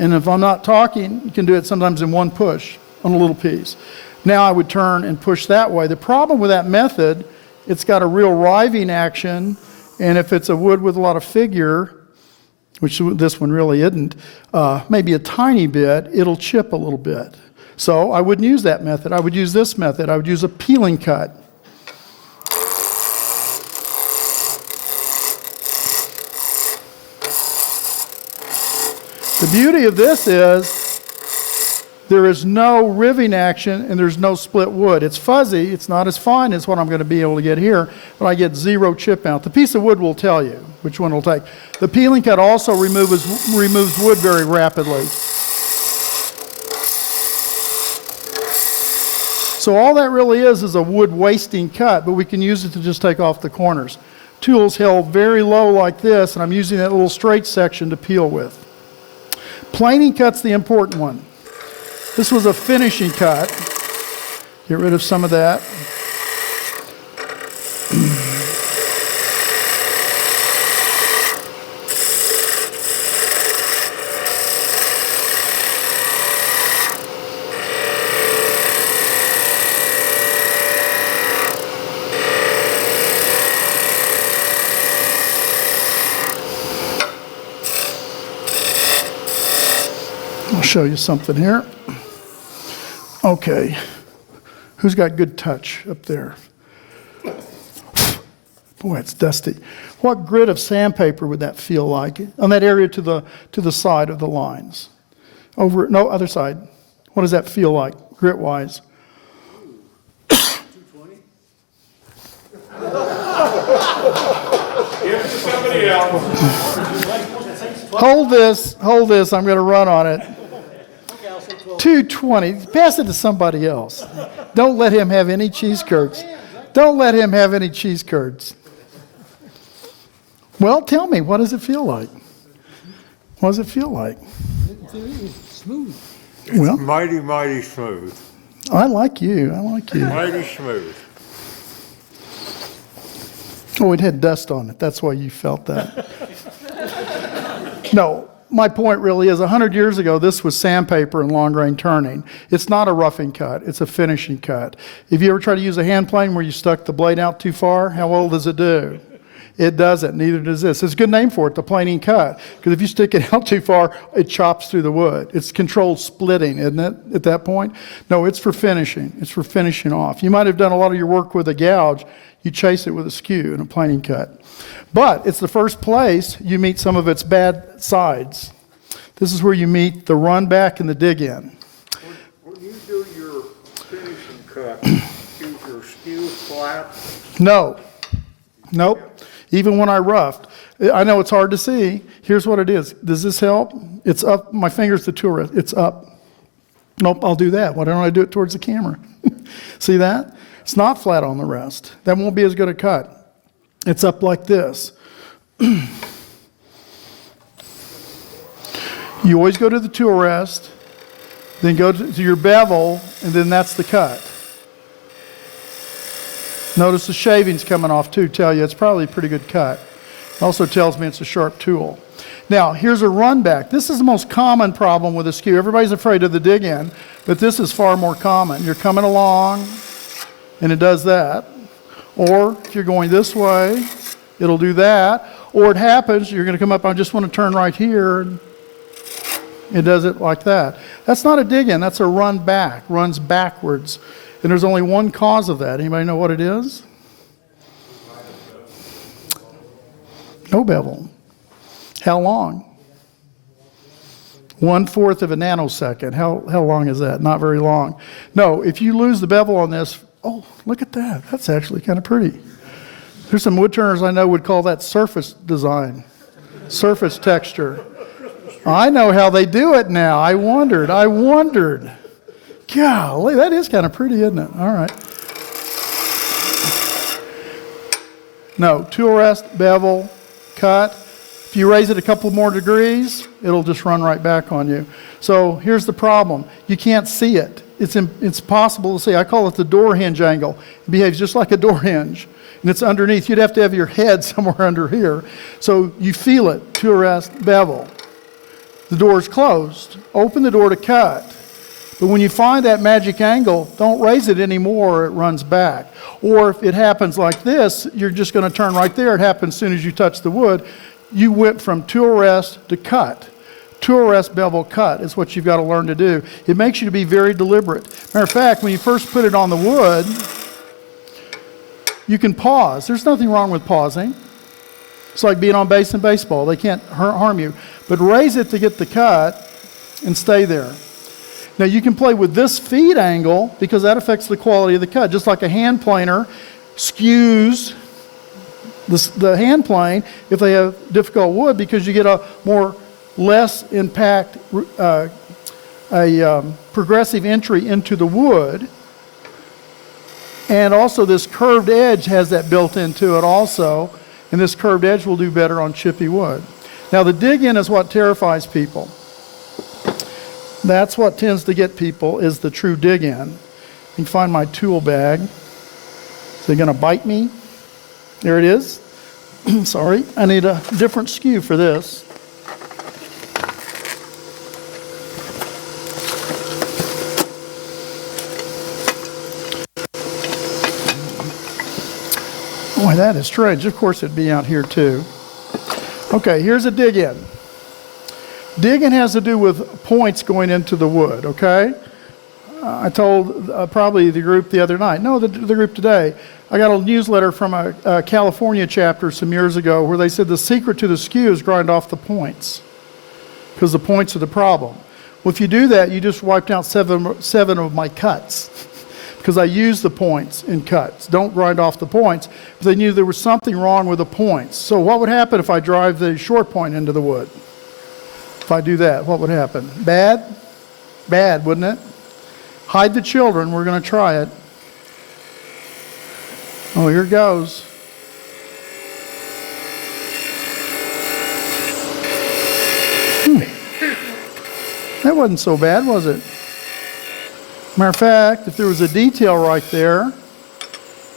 And if I'm not talking, you can do it sometimes in one push on a little piece. Now I would turn and push that way. The problem with that method, it's got a real riving action, and if it's a wood with a lot of figure, which this one really isn't, maybe a tiny bit, it'll chip a little bit. So I wouldn't use that method. I would use this method. I would use a peeling cut. The beauty of this is there is no riving action and there's no split wood. It's fuzzy. It's not as fine as what I'm going to be able to get here, but I get 0 chip out. The piece of wood will tell you which one it'll take. The peeling cut also removes wood very rapidly. So all that really is a wood wasting cut, but we can use it to just take off the corners. Tool's held very low like this, and I'm using that little straight section to peel with. Planing cut's the important one. This was a finishing cut. Get rid of some of that. I'll show you something here. Okay, who's got good touch up there? Boy, it's dusty. What grit of sandpaper would that feel like on that area to the side of the lines? No, other side. What does that feel like, grit-wise? 220? Give it to somebody else. Hold this, I'm going to run on it. 220. Pass it to somebody else. Don't let him have any cheese curds. Don't let him have any cheese curds. Well, tell me, what does it feel like? What does it feel like? Smooth. Well, Mighty, mighty smooth. I like you. I like you. Mighty smooth. Oh, it had dust on it. That's why you felt that. No. My point really is 100 years ago, this was sandpaper and long grain turning. It's not a roughing cut. It's a finishing cut. If you ever try to use a hand plane where you stuck the blade out too far, how well does it do? It doesn't. Neither does this. It's a good name for it, the planing cut. Because if you stick it out too far, it chops through the wood. It's controlled splitting, isn't it, at that point? No, it's for finishing. It's for finishing off. You might have done a lot of your work with a gouge. You chase it with a skew and a planing cut. But it's the first place you meet some of its bad sides. This is where you meet the run back and the dig in. When you do your finishing cut, use your skew flat. No. Nope. Even when I roughed. I know it's hard to see. Here's what it is. Does this help? It's up. My finger's the tool rest. It's up. Nope, I'll do that. Why don't I do it towards the camera? See that? It's not flat on the rest. That won't be as good a cut. It's up like this. You always go to the tool rest, then go to your bevel, and then that's the cut. Notice the shavings coming off too tell you it's probably a pretty good cut. It also tells me it's a sharp tool. Now, here's a run back. This is the most common problem with a skew. Everybody's afraid of the dig in, but this is far more common. You're coming along, and it does that. Or if you're going this way, it'll do that. Or it happens, you're going to come up, I just want to turn right here, and it does it like that. That's not a dig in, that's a run back, runs backwards. And there's only one cause of that. Anybody know what it is? No bevel. How long? 1/4 of a nanosecond. How long is that? Not very long. No, if you lose the bevel on this, oh, look at that. That's actually kind of pretty. There's some woodturners I know would call that surface design, surface texture. I know how they do it now. I wondered. Golly, that is kind of pretty, isn't it? All right. No, tool rest, bevel, cut. If you raise it a couple more degrees, it'll just run right back on you. So here's the problem. You can't see it. It's possible to see. I call it the door hinge angle. It behaves just like a door hinge. And it's underneath. You'd have to have your head somewhere under here. So you feel it, tool rest, bevel. The door is closed. Open the door to cut. But when you find that magic angle, don't raise it anymore, it runs back. Or if it happens like this, you're just going to turn right there. It happens as soon as you touch the wood. You went from tool rest to cut. Tool rest, bevel, cut is what you've got to learn to do. It makes you to be very deliberate. Matter of fact, when you first put it on the wood, you can pause. There's nothing wrong with pausing. It's like being on base in baseball. They can't harm you. But raise it to get the cut and stay there. Now you can play with this feed angle because that affects the quality of the cut. Just like a hand planer skews the hand plane if they have difficult wood because you get a less impact, progressive entry into the wood. And also this curved edge has that built into it also. And this curved edge will do better on chippy wood. Now the dig-in is what terrifies people. That's what tends to get people is the true dig-in. You can find my tool bag. Is it going to bite me? There it is. Sorry, I need a different skew for this. Boy, that is strange. Of course, it'd be out here too. Okay, here's a dig-in. Dig-in has to do with points going into the wood, okay? I told probably the group the other night. No, the group today. I got a newsletter from a California chapter some years ago where they said the secret to the skew is grind off the points because the points are the problem. Well, if you do that, you just wiped out seven of my cuts because I used the points in cuts. Don't grind off the points. But they knew there was something wrong with the points. So what would happen if I drive the short point into the wood? If I do that, what would happen? Bad? Bad, wouldn't it? Hide the children. We're going to try it. Oh, here it goes. That wasn't so bad, was it? Matter of fact, if there was a detail right there,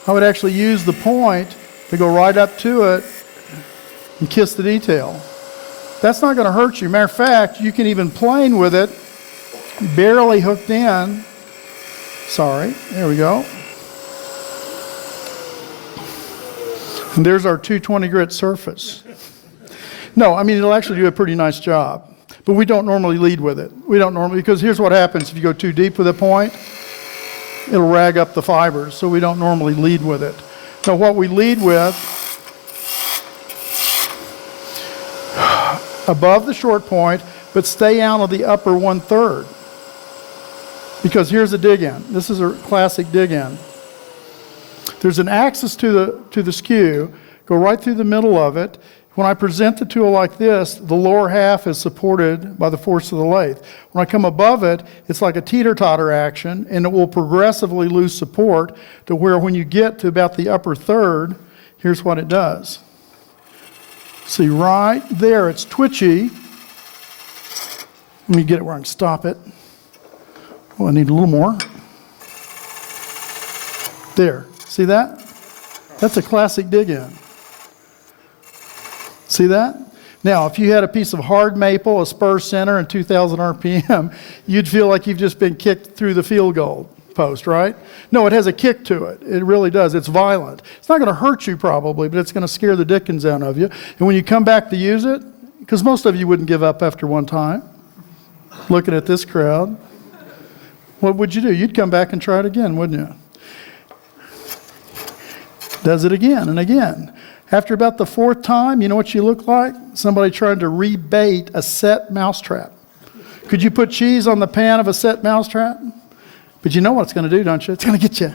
I would actually use the point to go right up to it and kiss the detail. That's not going to hurt you. Matter of fact, you can even plane with it, barely hooked in. Sorry, there we go. And there's our 220 grit surface. No, I mean, it'll actually do a pretty nice job. But we don't normally lead with it. We don't normally, because here's what happens if you go too deep with a point. It'll rag up the fibers, so we don't normally lead with it. Now what we lead with, above the short point, but stay out of the upper 1/3. Because here's a dig-in. This is a classic dig-in. There's an axis to the skew. Go right through the middle of it. When I present the tool like this, the lower half is supported by the force of the lathe. When I come above it, it's like a teeter-totter action, and it will progressively lose support to where when you get to about the upper third, here's what it does. See, right there, it's twitchy. Let me get it where I can stop it. Oh, I need a little more. There. See that? That's a classic dig-in. See that? Now, if you had a piece of hard maple, a spur center, and 2,000 RPM, you'd feel like you've just been kicked through the field goal. post, right? No, it has a kick to it. It really does. It's violent. It's not going to hurt you probably, but it's going to scare the dickens out of you. And when you come back to use it, because most of you wouldn't give up after one time, looking at this crowd, what would you do? You'd come back and try it again, wouldn't you? Does it again and again. After about the fourth time, you know what you look like? Somebody trying to rebait a set mousetrap. Could you put cheese on the pan of a set mousetrap? But you know what it's going to do, don't you? It's going to get you.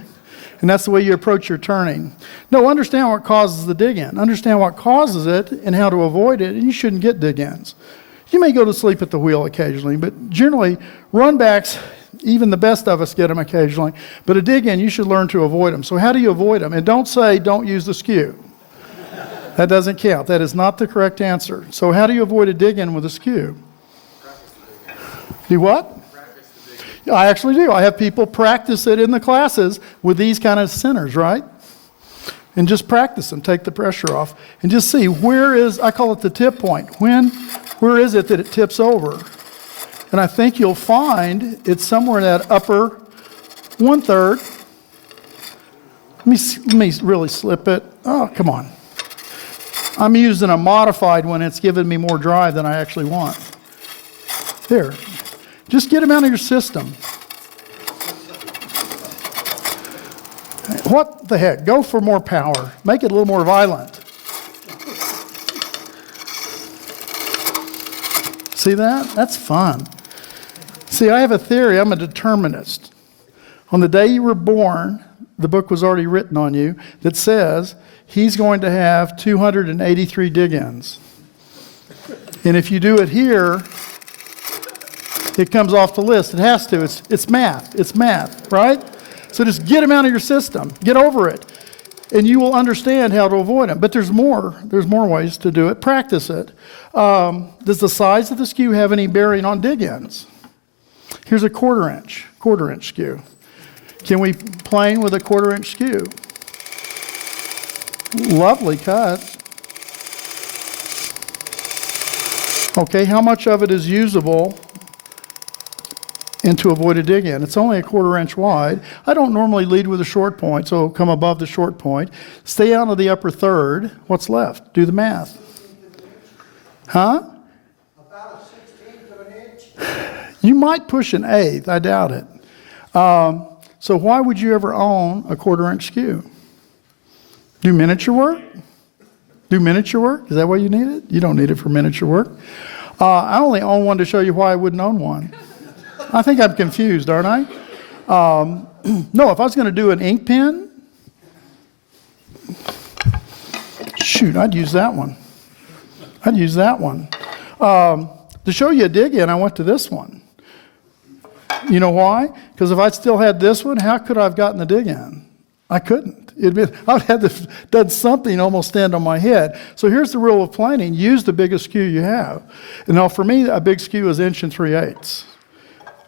And that's the way you approach your turning. No, understand what causes the dig-in. Understand what causes it and how to avoid it, and you shouldn't get dig-ins. You may go to sleep at the wheel occasionally, but generally, run-backs, even the best of us get them occasionally. But a dig-in, you should learn to avoid them. So how do you avoid them? And don't say, don't use the skew. That doesn't count. That is not the correct answer. So how do you avoid a dig-in with a skew? Do what? I actually do. I have people practice it in the classes with these kind of centers, right? And just practice them. Take the pressure off. And just see where is, I call it the tip point. Where is it that it tips over? And I think you'll find it's somewhere in that upper 1/3. Let me really slip it. Oh, come on. I'm using a modified one. It's giving me more drive than I actually want. There. Just get them out of your system. What the heck? Go for more power. Make it a little more violent. See that? That's fun. See, I have a theory. I'm a determinist. On the day you were born, the book was already written on you that says he's going to have 283 dig-ins. And if you do it here, it comes off the list. It has to. It's math. It's math, right? So just get them out of your system. Get over it. And you will understand how to avoid them. But there's more. There's more ways to do it. Practice it. Does the size of the skew have any bearing on dig-ins? Here's a quarter-inch skew. Can we plane with a quarter-inch skew? Lovely cut. Okay, how much of it is usable and to avoid a dig-in? It's only a quarter-inch wide. I don't normally lead with a short point, so come above the short point. Stay out of the upper third. What's left? Do the math. Huh? About a 16th of an inch. You might push an eighth. I doubt it. So why would you ever own a quarter-inch skew? Do miniature work? Do miniature work? Is that why you need it? You don't need it for miniature work. I only own one to show you why I wouldn't own one. I think I'm confused, aren't I? No, if I was going to do an ink pen, shoot, I'd use that one. I'd use that one. To show you a dig-in, I went to this one. You know why? Because if I still had this one, how could I have gotten the dig-in? I couldn't. I would have to done something almost stand on my head. So here's the rule of planing. Use the biggest skew you have. And now for me, a big skew is 1 3/8.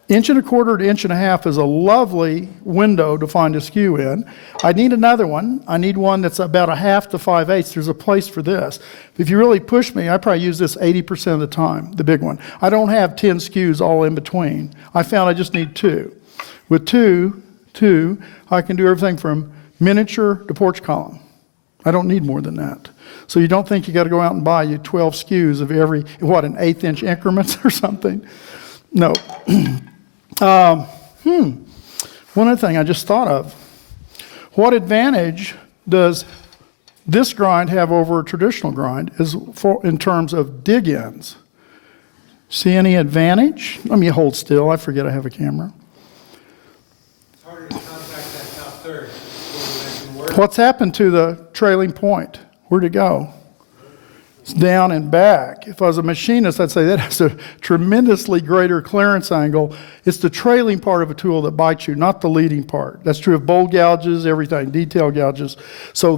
1 1/4 to 1 1/2 is a lovely window to find a skew in. I need another one. I need one that's about 1/2 to 5/8. There's a place for this. If you really push me, I probably use this 80% of the time, the big one. I don't have 10 skews all in between. I found I just need 2. With two, I can do everything from miniature to porch column. I don't need more than that. So you don't think you got to go out and buy you 12 skews of every, what, an 1/8 inch increments or something? No. One other thing I just thought of. What advantage does this grind have over a traditional grind in terms of dig-ins? See any advantage? Let me hold still. I forget I have a camera. It's harder to contact that top third. So work. What's happened to the trailing point? Where'd it go? It's down and back. If I was a machinist, I'd say that has a tremendously greater clearance angle. It's the trailing part of a tool that bites you, not the leading part. That's true of bowl gouges, everything, detail gouges. So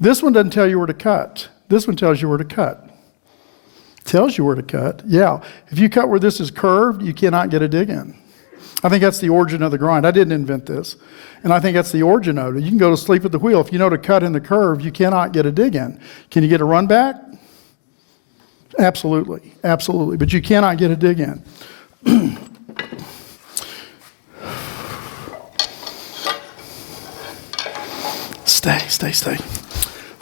this one doesn't tell you where to cut. This one tells you where to cut. Tells you where to cut. Yeah. If you cut where this is curved, you cannot get a dig in. I think that's the origin of the grind. I didn't invent this. And I think that's the origin of it. You can go to sleep at the wheel. If you know to cut in the curve, you cannot get a dig in. Can you get a run back? Absolutely. Absolutely. But you cannot get a dig in. stay.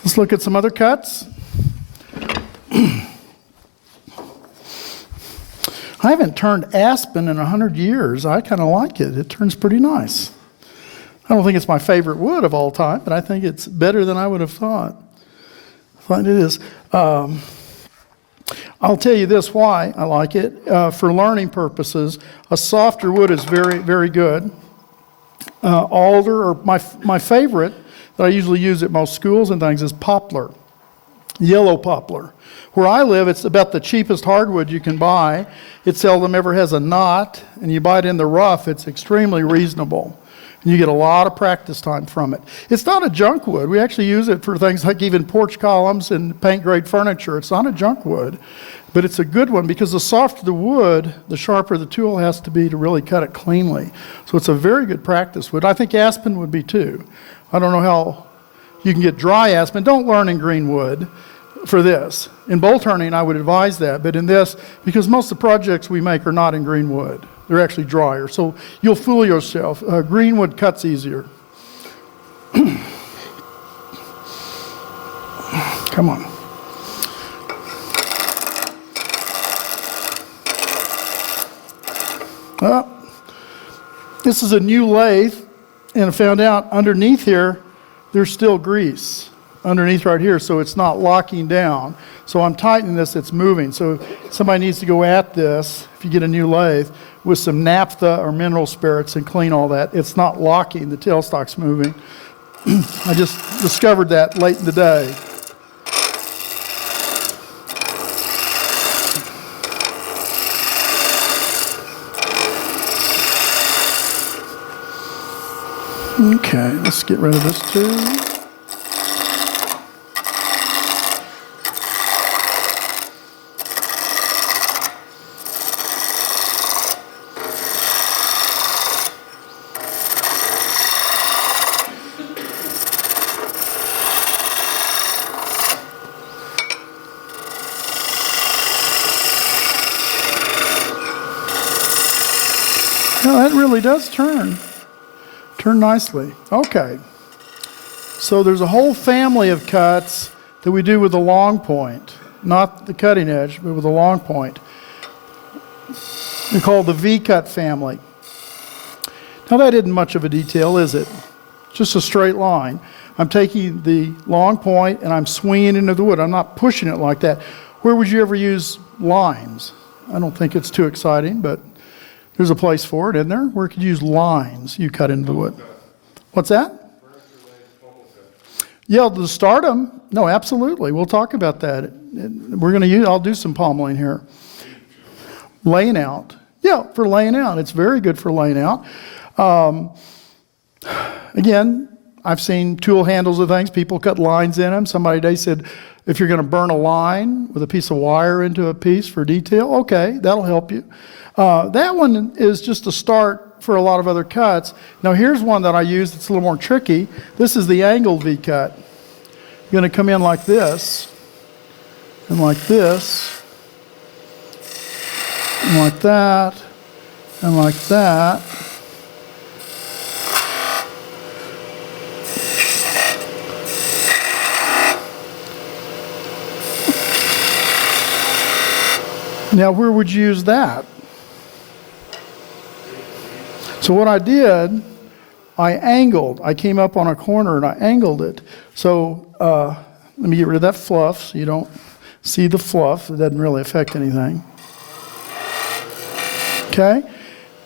Let's look at some other cuts. I haven't turned aspen in 100 years. I kind of like it. It turns pretty nice. I don't think it's my favorite wood of all time, but I think it's better than I would have thought. I find it is. I'll tell you this why I like it. For learning purposes, a softer wood is very, very good. Alder, or my favorite that I usually use at most schools and things, is poplar, yellow poplar. Where I live, it's about the cheapest hardwood you can buy. It seldom ever has a knot, and you buy it in the rough, it's extremely reasonable. And you get a lot of practice time from it. It's not a junk wood. We actually use it for things like even porch columns and paint grade furniture. It's not a junk wood, but it's a good one because the softer the wood, the sharper the tool has to be to really cut it cleanly. So it's a very good practice wood. I think aspen would be too. I don't know how you can get dry aspen. Don't learn in green wood for this. In bolt turning, I would advise that, but in this, because most of the projects we make are not in green wood. They're actually drier, so you'll fool yourself. Green wood cuts easier. Come on. This is a new lathe, and I found out underneath here, there's still grease underneath right here, so it's not locking down. So I'm tightening this, it's moving. So somebody needs to go at this, if you get a new lathe, with some naphtha or mineral spirits and clean all that. It's not locking, the tailstock's moving. I just discovered that late in the day. Okay, let's get rid of this too. Well, that really does turn nicely. Okay. So there's a whole family of cuts that we do with the long point, not the cutting edge, but with the long point. They're called the V-cut family. Now that isn't much of a detail, is it? Just a straight line. I'm taking the long point and I'm swinging into the wood. I'm not pushing it like that. Where would you ever use lines? I don't think it's too exciting, but there's a place for it, isn't there? Where could you use lines you cut into the wood? What's that? Yeah, to start them. No, absolutely. We'll talk about that. We're going to use. I'll do some pommeling here. Laying out. Yeah, for laying out. It's very good for laying out. Again, I've seen tool handles of things. People cut lines in them. Somebody today said, if you're going to burn a line with a piece of wire into a piece for detail, okay, that'll help you. That one is just a start for a lot of other cuts. Now here's one that I use that's a little more tricky. This is the angled V-cut. You're going to come in like this, and like this, and like that, and like that. Now where would you use that? So what I did, I angled. I came up on a corner and I angled it. So let me get rid of that fluff so you don't see the fluff. It doesn't really affect anything. Okay?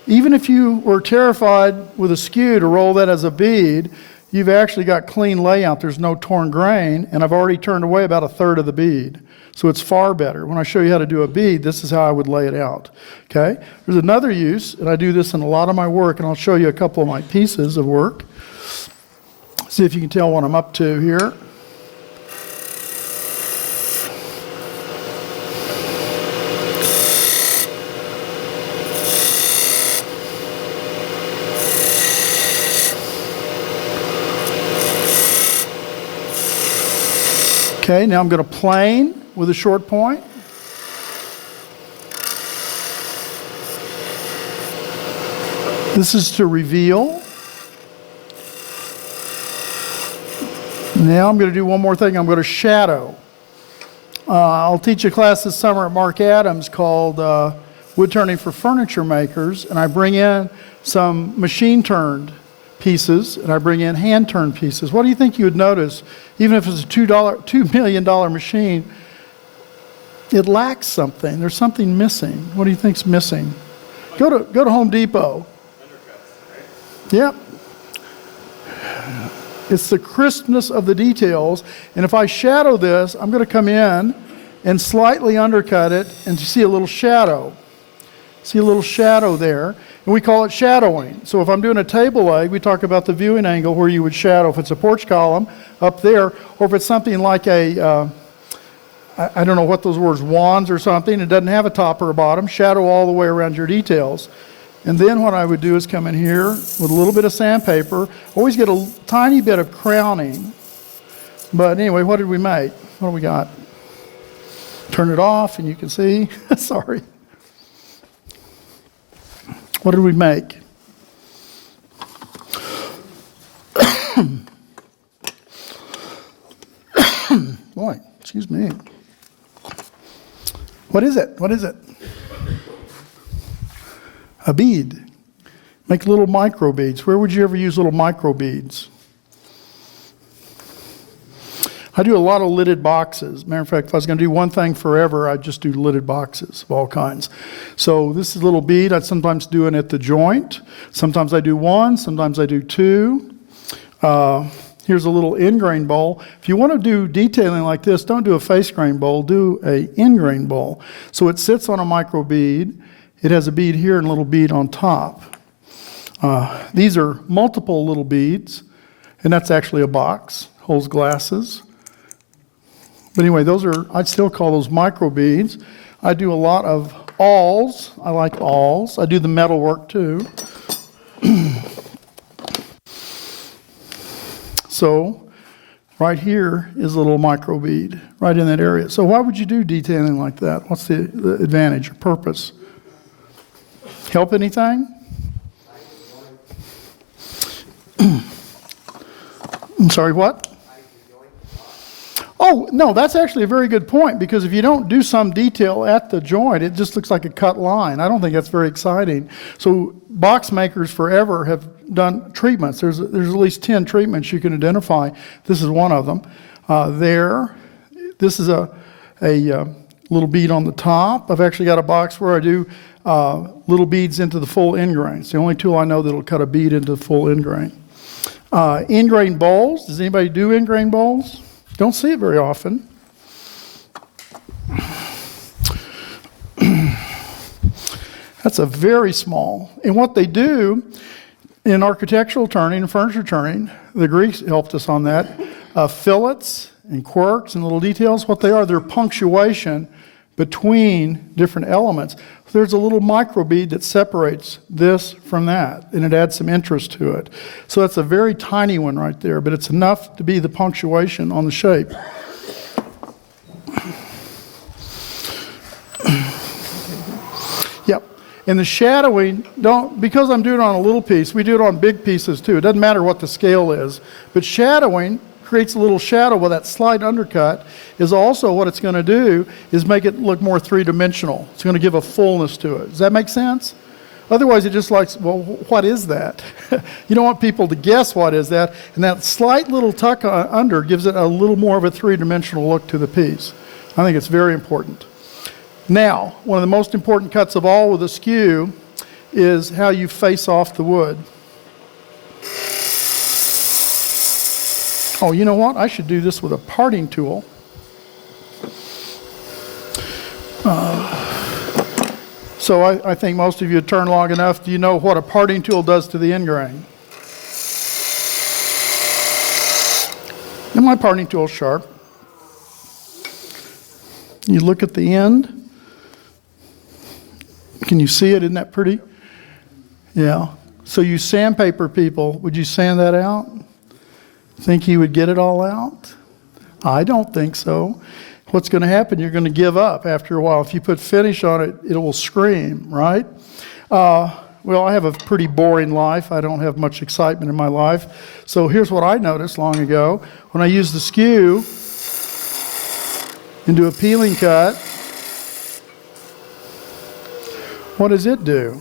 Even if you were terrified with a skew to roll that as a bead, you've actually got clean layout. There's no torn grain, and I've already turned away about a third of the bead. So it's far better. When I show you how to do a bead, this is how I would lay it out. Okay? There's another use, and I do this in a lot of my work, and I'll show you a couple of my pieces of work. See if you can tell what I'm up to here. Okay, now I'm going to plane with a short point. This is to reveal. Now I'm going to do one more thing. I'm going to shadow. I'll teach a class this summer at Mark Adams called Woodturning for Furniture Makers, and I bring in some machine-turned pieces, and I bring in hand-turned pieces. What do you think you would notice, even if it's a $2 million machine, it lacks something. There's something missing. What do you think's missing? Go to Home Depot. Yep. It's the crispness of the details, and if I shadow this, I'm going to come in and slightly undercut it, and you see a little shadow. See a little shadow there, and we call it shadowing. So if I'm doing a table leg, we talk about the viewing angle where you would shadow if it's a porch column up there, or if it's something like a, I don't know what those words, wands or something, it doesn't have a top or a bottom, shadow all the way around your details. And then what I would do is come in here with a little bit of sandpaper, always get a tiny bit of crowning. But anyway, what did we make? What do we got? Turn it off and you can see, sorry. What did we make? Boy, excuse me. What is it? What is it? A bead. Make little micro beads. Where would you ever use little micro beads? I do a lot of lidded boxes. Matter of fact, if I was going to do one thing forever, I'd just do lidded boxes of all kinds. So this is a little bead. I'd sometimes do it at the joint. Sometimes I do one. Sometimes I do two. Here's a little ingrain bowl. If you want to do detailing like this, don't do a face grain bowl. Do a ingrain bowl. So it sits on a micro bead. It has a bead here and a little bead on top. These are multiple little beads, and that's actually a box, holds glasses. But anyway, I'd still call those micro beads. I do a lot of awls. I like awls. I do the metal work too. So right here is a little micro bead right in that area. So why would you do detailing like that? What's the advantage or purpose? Help anything? I'm sorry, what? Oh, no, that's actually a very good point, because if you don't do some detail at the joint, it just looks like a cut line. I don't think that's very exciting. So box makers forever have done treatments. There's at least 10 treatments you can identify. This is one of them. This is a little bead on the top. I've actually got a box where I do little beads into the full end grain. It's the only tool I know that'll cut a bead into the full end grain. End grain bowls. Does anybody do end grain bowls? Don't see it very often. That's a very small. And what they do in architectural turning and furniture turning, the Greeks helped us on that. Fillets and quirks and little details, what they are, they're punctuation between different elements. There's a little micro bead that separates this from that, and it adds some interest to it. So that's a very tiny one right there, but it's enough to be the punctuation on the shape. Yep. And the shadowing, because I'm doing it on a little piece, we do it on big pieces too. It doesn't matter what the scale is, but shadowing creates a little shadow with that slight undercut is also what it's going to do is make it look more three-dimensional. It's going to give a fullness to it. Does that make sense? Otherwise, it just likes, well, what is that? You don't want people to guess what is that, and that slight little tuck under gives it a little more of a three-dimensional look to the piece. I think it's very important. Now, one of the most important cuts of all with a skew is how you face off the wood. Oh, you know what? I should do this with a parting tool. So I think most of you turn long enough. Do you know what a parting tool does to the end grain? And my parting tool is sharp. You look at the end. Can you see it? Isn't that pretty? Yeah. So you sandpaper people, would you sand that out? Think you would get it all out? I don't think so. What's going to happen, you're going to give up after a while. If you put finish on it, it will scream, right? Well, I have a pretty boring life. I don't have much excitement in my life. So here's what I noticed long ago. When I use the Skew and do a peeling cut, what does it do?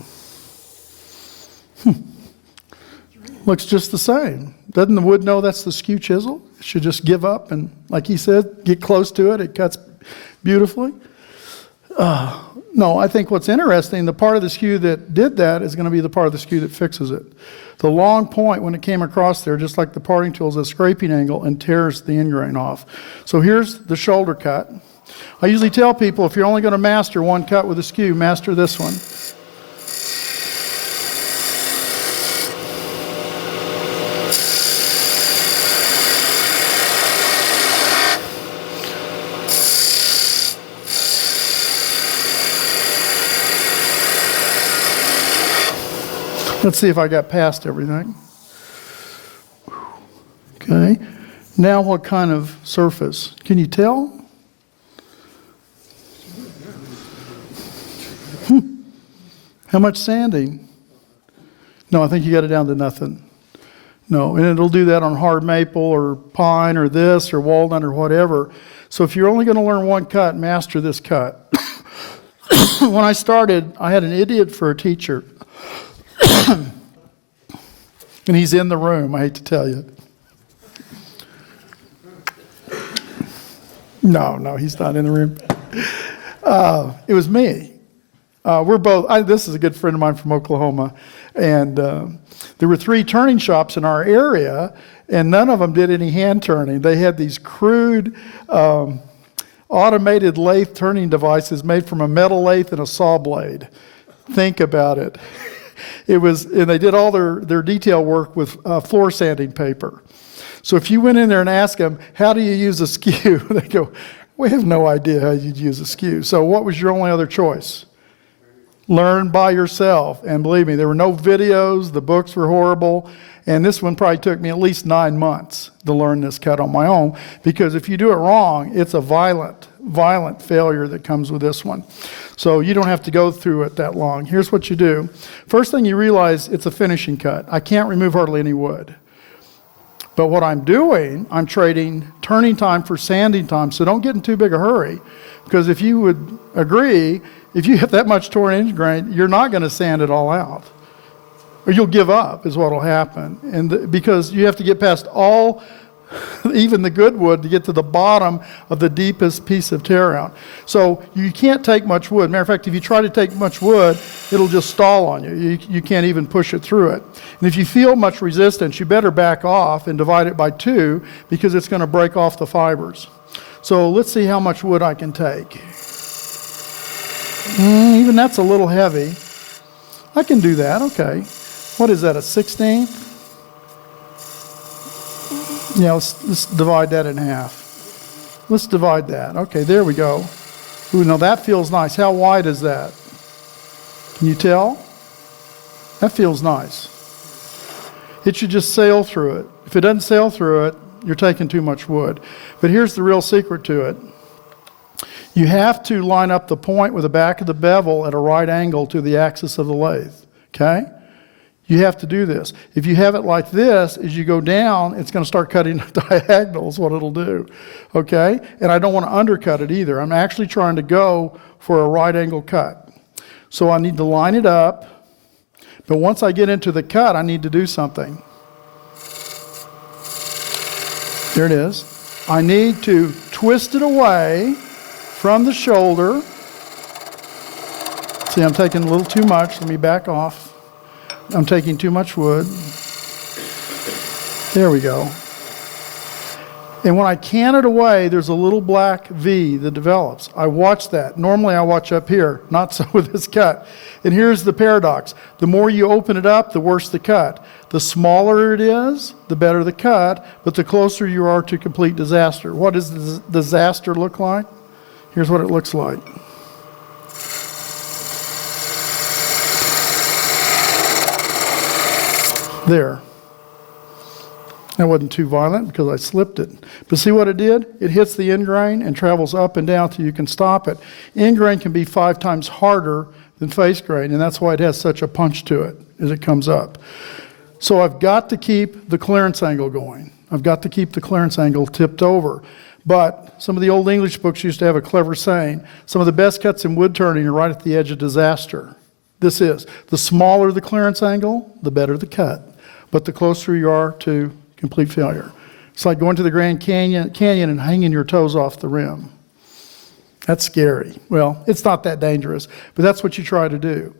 Looks just the same. Doesn't the wood know that's the Skew chisel? It should just give up and, like he said, get close to it. It cuts beautifully. No, I think what's interesting, the part of the Skew that did that is going to be the part of the Skew that fixes it. The long point, when it came across there, just like the parting tool, is a scraping angle and tears the end grain off. So here's the shoulder cut. I usually tell people, if you're only going to master one cut with a Skew, master this one. Let's see if I got past everything. Okay. Now what kind of surface? Can you tell? How much sanding? No, I think you got it down to nothing. No, and it'll do that on hard maple or pine or this or walnut or whatever. So if you're only going to learn one cut, master this cut. When I started, I had an idiot for a teacher. And he's in the room, I hate to tell you. No, he's not in the room. It was me. We're both, this is a good friend of mine from Oklahoma. And there were 3 turning shops in our area, and none of them did any hand turning. They had these crude automated lathe turning devices made from a metal lathe and a saw blade. Think about it. And they did all their detail work with floor sanding paper. So if you went in there and asked them, how do you use a Skew? They go, we have no idea how you'd use a Skew. So what was your only other choice? Learn by yourself. And believe me, there were no videos. The books were horrible. And this one probably took me at least 9 months to learn this cut on my own. Because if you do it wrong, it's a violent failure that comes with this one. So you don't have to go through it that long. Here's what you do. First thing you realize, it's a finishing cut. I can't remove hardly any wood. But what I'm doing, I'm trading turning time for sanding time. So don't get in too big a hurry. Because if you would agree, if you have that much torn end grain, you're not going to sand it all out. Or you'll give up is what will happen. And because you have to get past all, even the good wood, to get to the bottom of the deepest piece of tear out. So you can't take much wood. Matter of fact, if you try to take much wood, it'll just stall on you. You can't even push it through it. And if you feel much resistance, you better back off and divide it by 2 because it's going to break off the fibers. So let's see how much wood I can take. Even that's a little heavy. I can do that, okay. What is that, a 16th? Yeah, let's divide that in half. Let's divide that. Okay, there we go. Ooh, now that feels nice. How wide is that? Can you tell? That feels nice. It should just sail through it. If it doesn't sail through it, you're taking too much wood. But here's the real secret to it. You have to line up the point with the back of the bevel at a right angle to the axis of the lathe, okay? You have to do this. If you have it like this, as you go down, it's going to start cutting diagonals, what it'll do, okay? And I don't want to undercut it either. I'm actually trying to go for a right angle cut. So I need to line it up, but once I get into the cut, I need to do something. There it is. I need to twist it away from the shoulder. See, I'm taking a little too much. Let me back off. I'm taking too much wood. There we go. And when I can it away, there's a little black V that develops. I watch that. Normally I watch up here, not so with this cut. And here's the paradox. The more you open it up, the worse the cut. The smaller it is, the better the cut, but the closer you are to complete disaster. What does the disaster look like? Here's what it looks like. There. That wasn't too violent because I slipped it. But see what it did? It hits the end grain and travels up and down till you can stop it. End grain can be 5 times harder than face grain, and that's why it has such a punch to it as it comes up. So I've got to keep the clearance angle going. I've got to keep the clearance angle tipped over. But some of the old English books used to have a clever saying, some of the best cuts in wood turning are right at the edge of disaster. This is, the smaller the clearance angle, the better the cut. But the closer you are to complete failure. It's like going to the Grand Canyon and hanging your toes off the rim. That's scary. Well, it's not that dangerous, but that's what you try to do.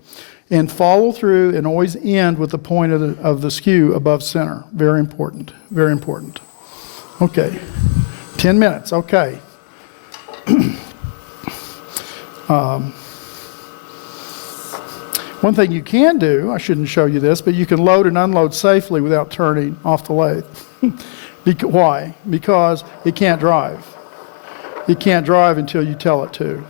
And follow through and always end with the point of the skew above center. Very important, very important. Okay, 10 minutes, okay. One thing you can do, I shouldn't show you this, but you can load and unload safely without turning off the lathe. Why? Because it can't drive. It can't drive until you tell it to.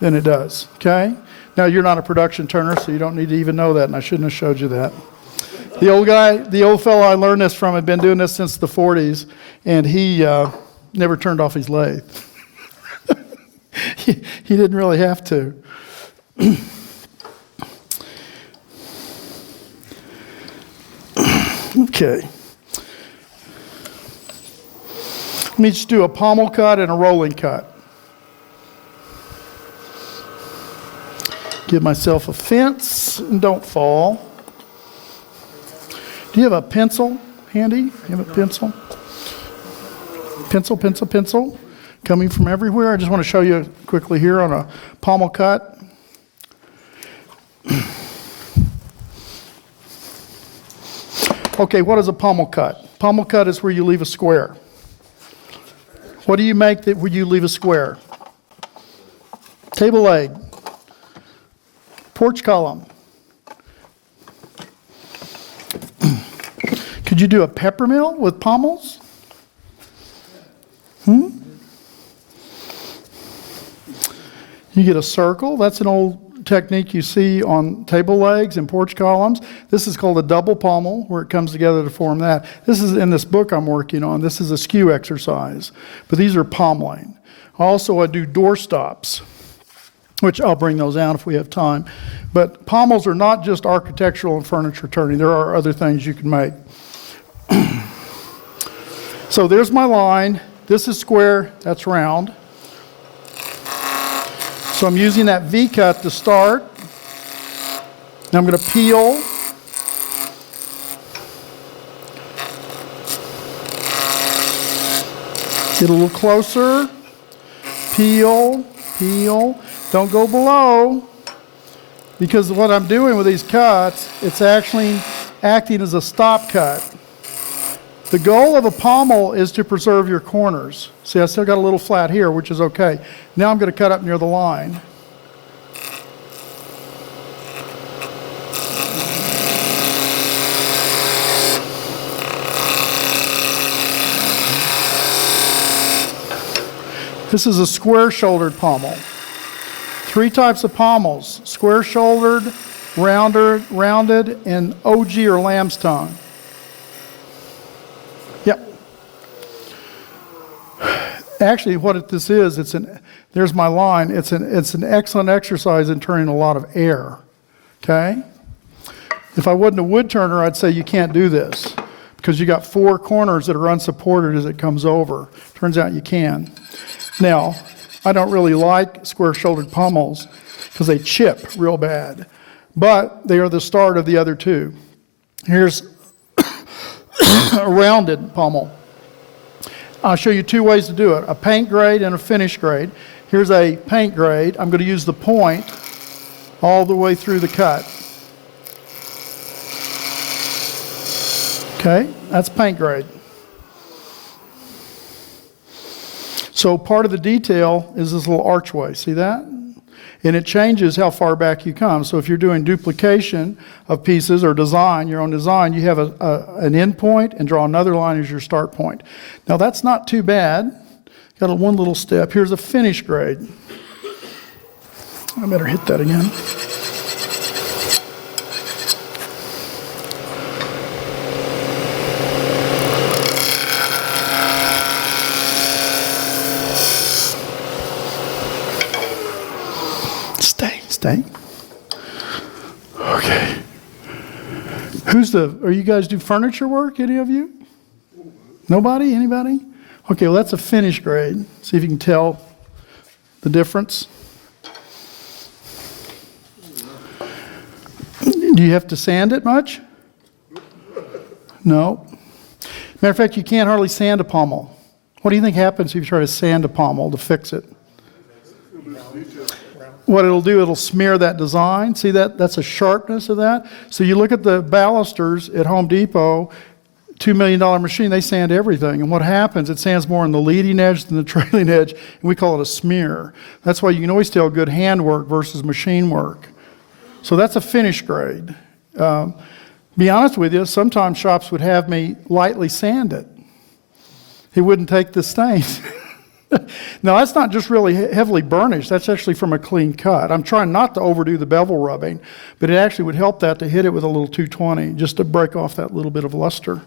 Then it does, okay? Now, you're not a production turner, so you don't need to even know that, and I shouldn't have showed you that. The old fellow I learned this from had been doing this since the 40s, and he never turned off his lathe. He didn't really have to. Okay. Let me just do a pommel cut and a rolling cut. Give myself a fence and don't fall. Do you have a pencil handy? You have a pencil? Pencil, pencil, pencil. Coming from everywhere. I just want to show you quickly here on a pommel cut. Okay, what is a pommel cut? Pommel cut is where you leave a square. What do you make where you leave a square? Table leg. Porch column. Could you do a pepper mill with pommels? You get a circle. That's an old technique you see on table legs and porch columns. This is called a double pommel, where it comes together to form that. This is in this book I'm working on. This is a skew exercise, but these are pommeling. Also, I do door stops, which I'll bring those out if we have time. But pommels are not just architectural and furniture turning. There are other things you can make. So there's my line. This is square, that's round. So I'm using that V-cut to start. Now I'm going to peel. Get a little closer. Peel, peel. Don't go below. Because what I'm doing with these cuts, it's actually acting as a stop cut. The goal of a pommel is to preserve your corners. See, I still got a little flat here, which is okay. Now I'm going to cut up near the line. This is a square-shouldered pommel. 3 types of pommels: square-shouldered, rounded, and OG or lamb's tongue. Yep. Actually, what this is, there's my line. It's an excellent exercise in turning a lot of air. Okay? If I wasn't a wood turner, I'd say you can't do this because you got 4 corners that are unsupported as it comes over. Turns out you can. Now, I don't really like square-shouldered pommels because they chip real bad, but they are the start of the other 2. Here's a rounded pommel. I'll show you 2 ways to do it: a paint grade and a finish grade. Here's a paint grade. I'm going to use the point all the way through the cut. Okay, that's paint grade. So part of the detail is this little archway. See that? And it changes how far back you come. So if you're doing duplication of pieces or design, your own design, you have an end point and draw another line as your start point. Now that's not too bad. Got one little step. Here's a finish grade. I better hit that again. Stay. Are you guys do furniture work, any of you? Nobody? Anybody? Okay, well, that's a finish grade. See if you can tell the difference. Do you have to sand it much? No. Matter of fact, you can't hardly sand a pommel. What do you think happens if you try to sand a pommel to fix it? What it'll do, it'll smear that design. See that? That's a sharpness of that. So you look at the balusters at Home Depot, $2 million machine, they sand everything. And what happens, it sands more on the leading edge than the trailing edge, and we call it a smear. That's why you can always tell good handwork versus machine work. So that's a finish grade. Be honest with you, sometimes shops would have me lightly sand it. It wouldn't take the stains. Now, that's not just really heavily burnished. That's actually from a clean cut. I'm trying not to overdo the bevel rubbing, but it actually would help that to hit it with a little 220, just to break off that little bit of luster.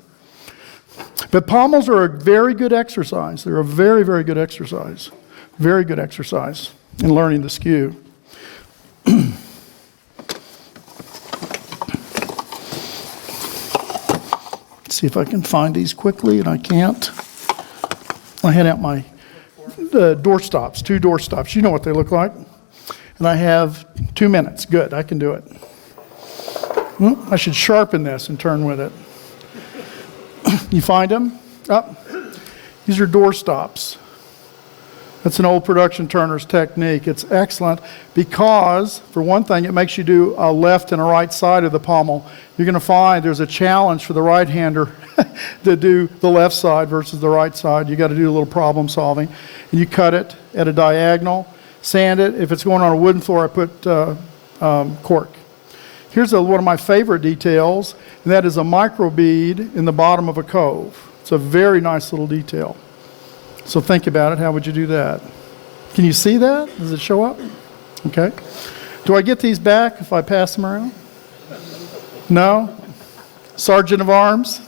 But pommels are a very good exercise. They're a very, very good exercise. Very good exercise in learning the skew. See if I can find these quickly, and I can't. I had out my door stops, 2 door stops. You know what they look like. And I have 2 minutes. Good, I can do it. I should sharpen this and turn with it. You find them? Oh, these are door stops. That's an old production turner's technique. It's excellent because, for one thing, it makes you do a left and a right side of the pommel. You're going to find there's a challenge for the right-hander to do the left side versus the right side. You got to do a little problem solving. And you cut it at a diagonal, sand it. If it's going on a wooden floor, I put cork. Here's one of my favorite details, and that is a micro bead in the bottom of a cove. It's a very nice little detail. So think about it. How would you do that? Can you see that? Does it show up? Okay. Do I get these back if I pass them around? No? Sergeant of Arms?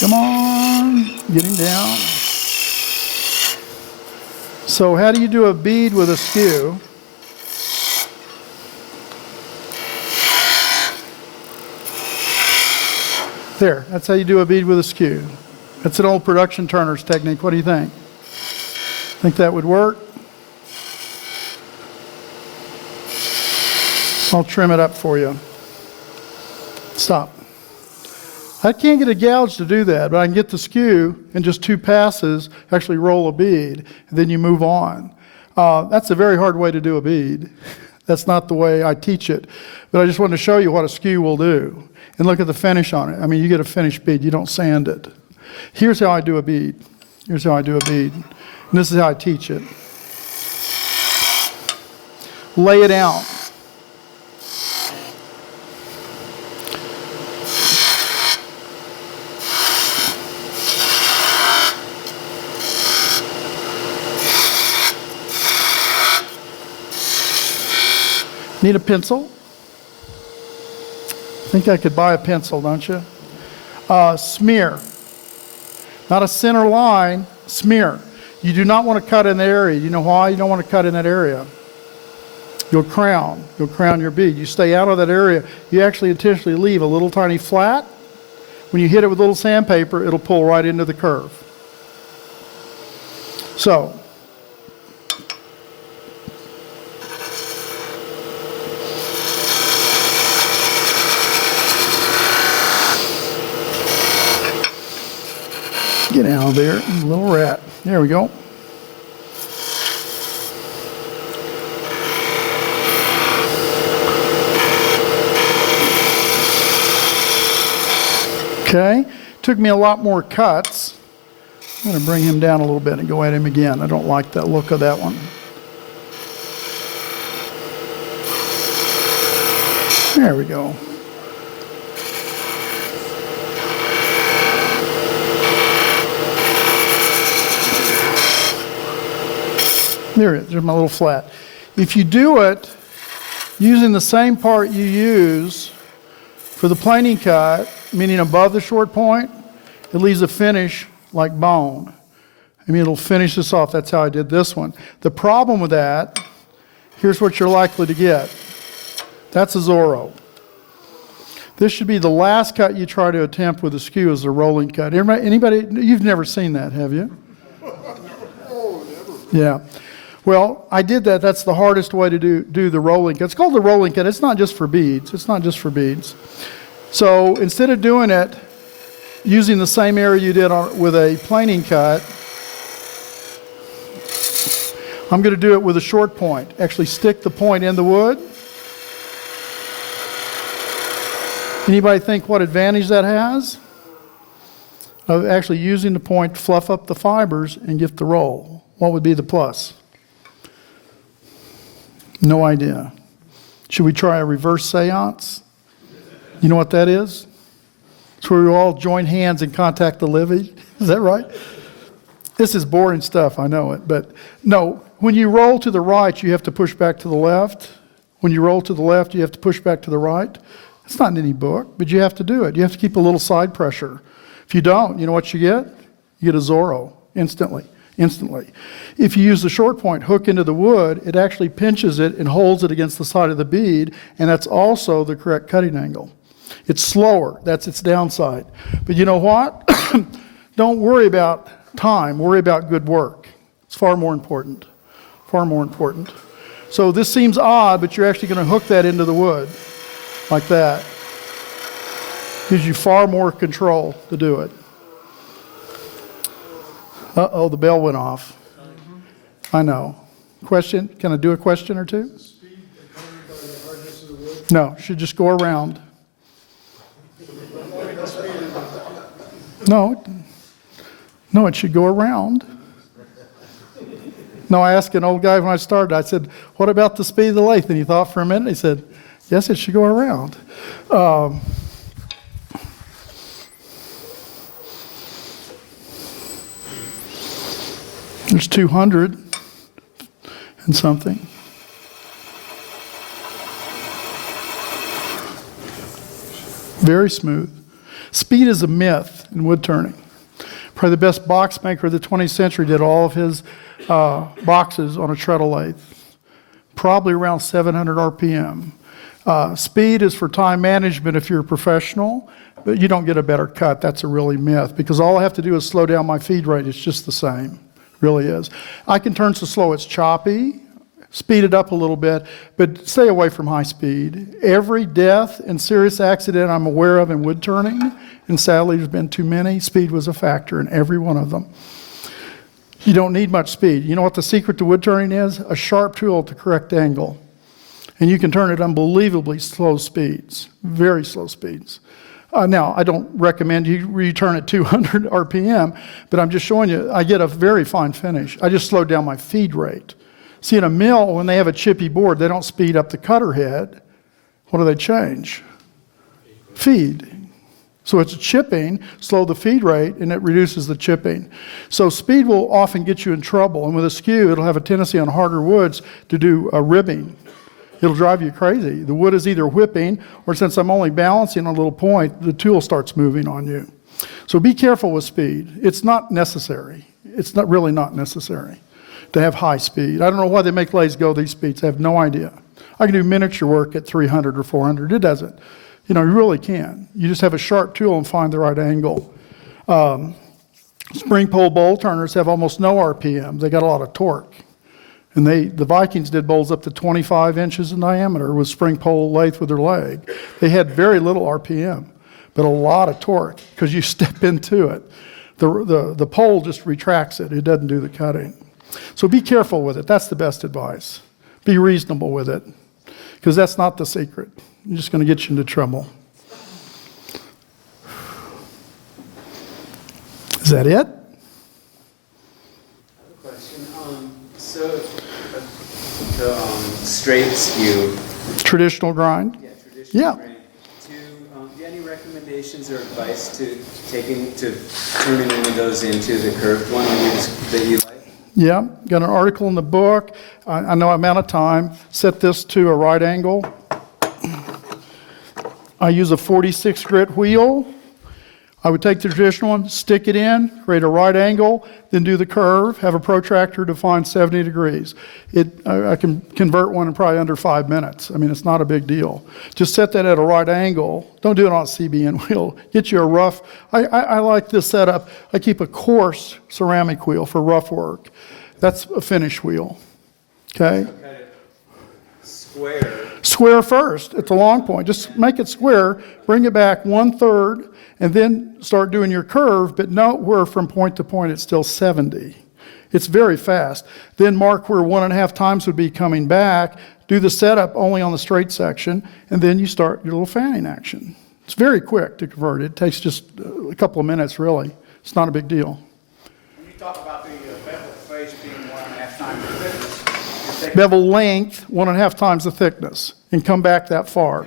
Come on, get him down. So how do you do a bead with a skew? There, that's how you do a bead with a skew. That's an old production turner's technique. What do you think? Think that would work? I'll trim it up for you. Stop. I can't get a gouge to do that, but I can get the skew in just 2 passes, actually roll a bead, and then you move on. That's a very hard way to do a bead. That's not the way I teach it. But I just wanted to show you what a skew will do. And look at the finish on it. I mean, you get a finished bead, you don't sand it. Here's how I do a bead. Here's how I do a bead. And this is how I teach it. Lay it out. Need a pencil? Think I could buy a pencil, don't you? Smear. Not a center line, smear. You do not want to cut in the area. You know why you don't want to cut in that area? You'll crown your bead. You stay out of that area. You actually intentionally leave a little tiny flat. When you hit it with a little sandpaper, it'll pull right into the curve. So, get out of there, little rat. There we go. Okay, took me a lot more cuts. I'm going to bring him down a little bit and go at him again. I don't like that look of that one. There we go. There it is, there's my little flat. If you do it using the same part you use For the planing cut, meaning above the short point, it leaves a finish like bone. I mean, it'll finish this off. That's how I did this one. The problem with that, here's what you're likely to get. That's a Zorro. This should be the last cut you try to attempt with a skew is a rolling cut. Anybody, you've never seen that, have you? Oh, never. Yeah. Well, I did that. That's the hardest way to do the rolling cut. It's called the rolling cut. It's not just for beads. It's not just for beads. So instead of doing it using the same area you did with a planing cut, I'm going to do it with a short point. Actually stick the point in the wood. Anybody think what advantage that has? Of actually using the point to fluff up the fibers and get the roll. What would be the plus? No idea. Should we try a reverse seance? You know what that is? It's where we all join hands and contact the living. Is that right? This is boring stuff, I know it. But no, when you roll to the right, you have to push back to the left. When you roll to the left, you have to push back to the right. It's not in any book, but you have to do it. You have to keep a little side pressure. If you don't, you know what you get? You get a Zorro instantly. If you use the short point hook into the wood, it actually pinches it and holds it against the side of the bead, and that's also the correct cutting angle. It's slower. That's its downside. But you know what? Don't worry about time. Worry about good work. It's far more important. Far more important. So this seems odd, but you're actually going to hook that into the wood like that. Gives you far more control to do it. Uh-oh, the bell went off. I know. Question? Can I do a question or two? No, should just go around. No, it should go around. No, I asked an old guy when I started, I said, what about the speed of the lathe? And he thought for a minute, he said, yes, it should go around. There's 200 and something. Very smooth. Speed is a myth in wood turning. Probably the best box maker of the 20th century did all of his boxes on a treadle lathe. Probably around 700 RPM. Speed is for time management if you're a professional, but you don't get a better cut. That's a really myth because all I have to do is slow down my feed rate. It's just the same. Really is. I can turn so slow it's choppy, speed it up a little bit, but stay away from high speed. Every death and serious accident I'm aware of in wood turning, and sadly there's been too many, speed was a factor in every one of them. You don't need much speed. You know what the secret to wood turning is? A sharp tool at the correct angle. And you can turn at unbelievably slow speeds, very slow speeds. Now, I don't recommend you return at 200 RPM, but I'm just showing you, I get a very fine finish. I just slowed down my feed rate. See, in a mill, when they have a chippy board, they don't speed up the cutter head. What do they change? Feed. So it's chipping, slow the feed rate, and it reduces the chipping. So speed will often get you in trouble, and with a skew, it'll have a tendency on harder woods to do a ribbing. It'll drive you crazy. The wood is either whipping, or since I'm only balancing a little point, the tool starts moving on you. So be careful with speed. It's not necessary. It's not really not necessary to have high speed. I don't know why they make lathes go these speeds. I have no idea. I can do miniature work at 300 or 400. It doesn't. You know, you really can. You just have a sharp tool and find the right angle. Spring pole bowl turners have almost no RPM. They got a lot of torque. And the Vikings did bowls up to 25 inches in diameter with spring pole lathe with their leg. They had very little RPM, but a lot of torque because you step into it. The pole just retracts it. It doesn't do the cutting. So be careful with it. That's the best advice. Be reasonable with it because that's not the secret. You're just going to get you into trouble. Is that it? So the straight skew. Traditional grind? Yeah, traditional Yeah. grind. Do you have any recommendations or advice to turning any of those into the curved one that you like? Yeah, got an article in the book. I know I'm out of time. Set this to a right angle. I use a 46 grit wheel. I would take the traditional one, stick it in, create a right angle, then do the curve, have a protractor define 70 degrees. I can convert one in probably under 5 minutes. I mean, it's not a big deal. Just set that at a right angle. Don't do it on a CBN wheel. Get you a rough, I like this setup. I keep a coarse ceramic wheel for rough work. That's a finish wheel, okay? Cut it square. Square first at the long point. Just make it square, bring it back 1/3, and then start doing your curve, but note where from point to point it's still 70. It's very fast. Then mark where 1.5 times would be coming back, do the setup only on the straight section, and then you start your little fanning action. It's very quick to convert. It takes just a couple of minutes, really. It's not a big deal. When you talk about the bevel face being 1.5 times the thickness, you're taking Bevel length, 1.5 times the thickness, and come back that far.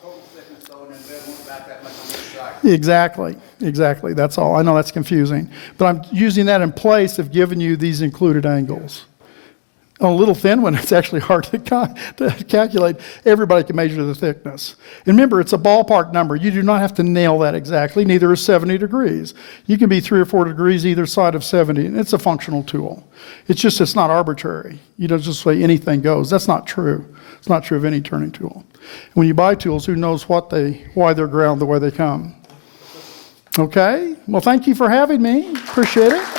total thickness, though, and then bevel won't back that much on each side. Exactly. That's all. I know that's confusing. But I'm using that in place of giving you these included angles. On a little thin one, it's actually hard to calculate. Everybody can measure the thickness. And remember, it's a ballpark number. You do not have to nail that exactly. Neither is 70 degrees. You can be 3 or 4 degrees either side of 70, and it's a functional tool. It's not arbitrary. You don't just say anything goes. That's not true. It's not true of any turning tool. When you buy tools, who knows why they're ground the way they come? Okay? Well, thank you for having me. Appreciate it.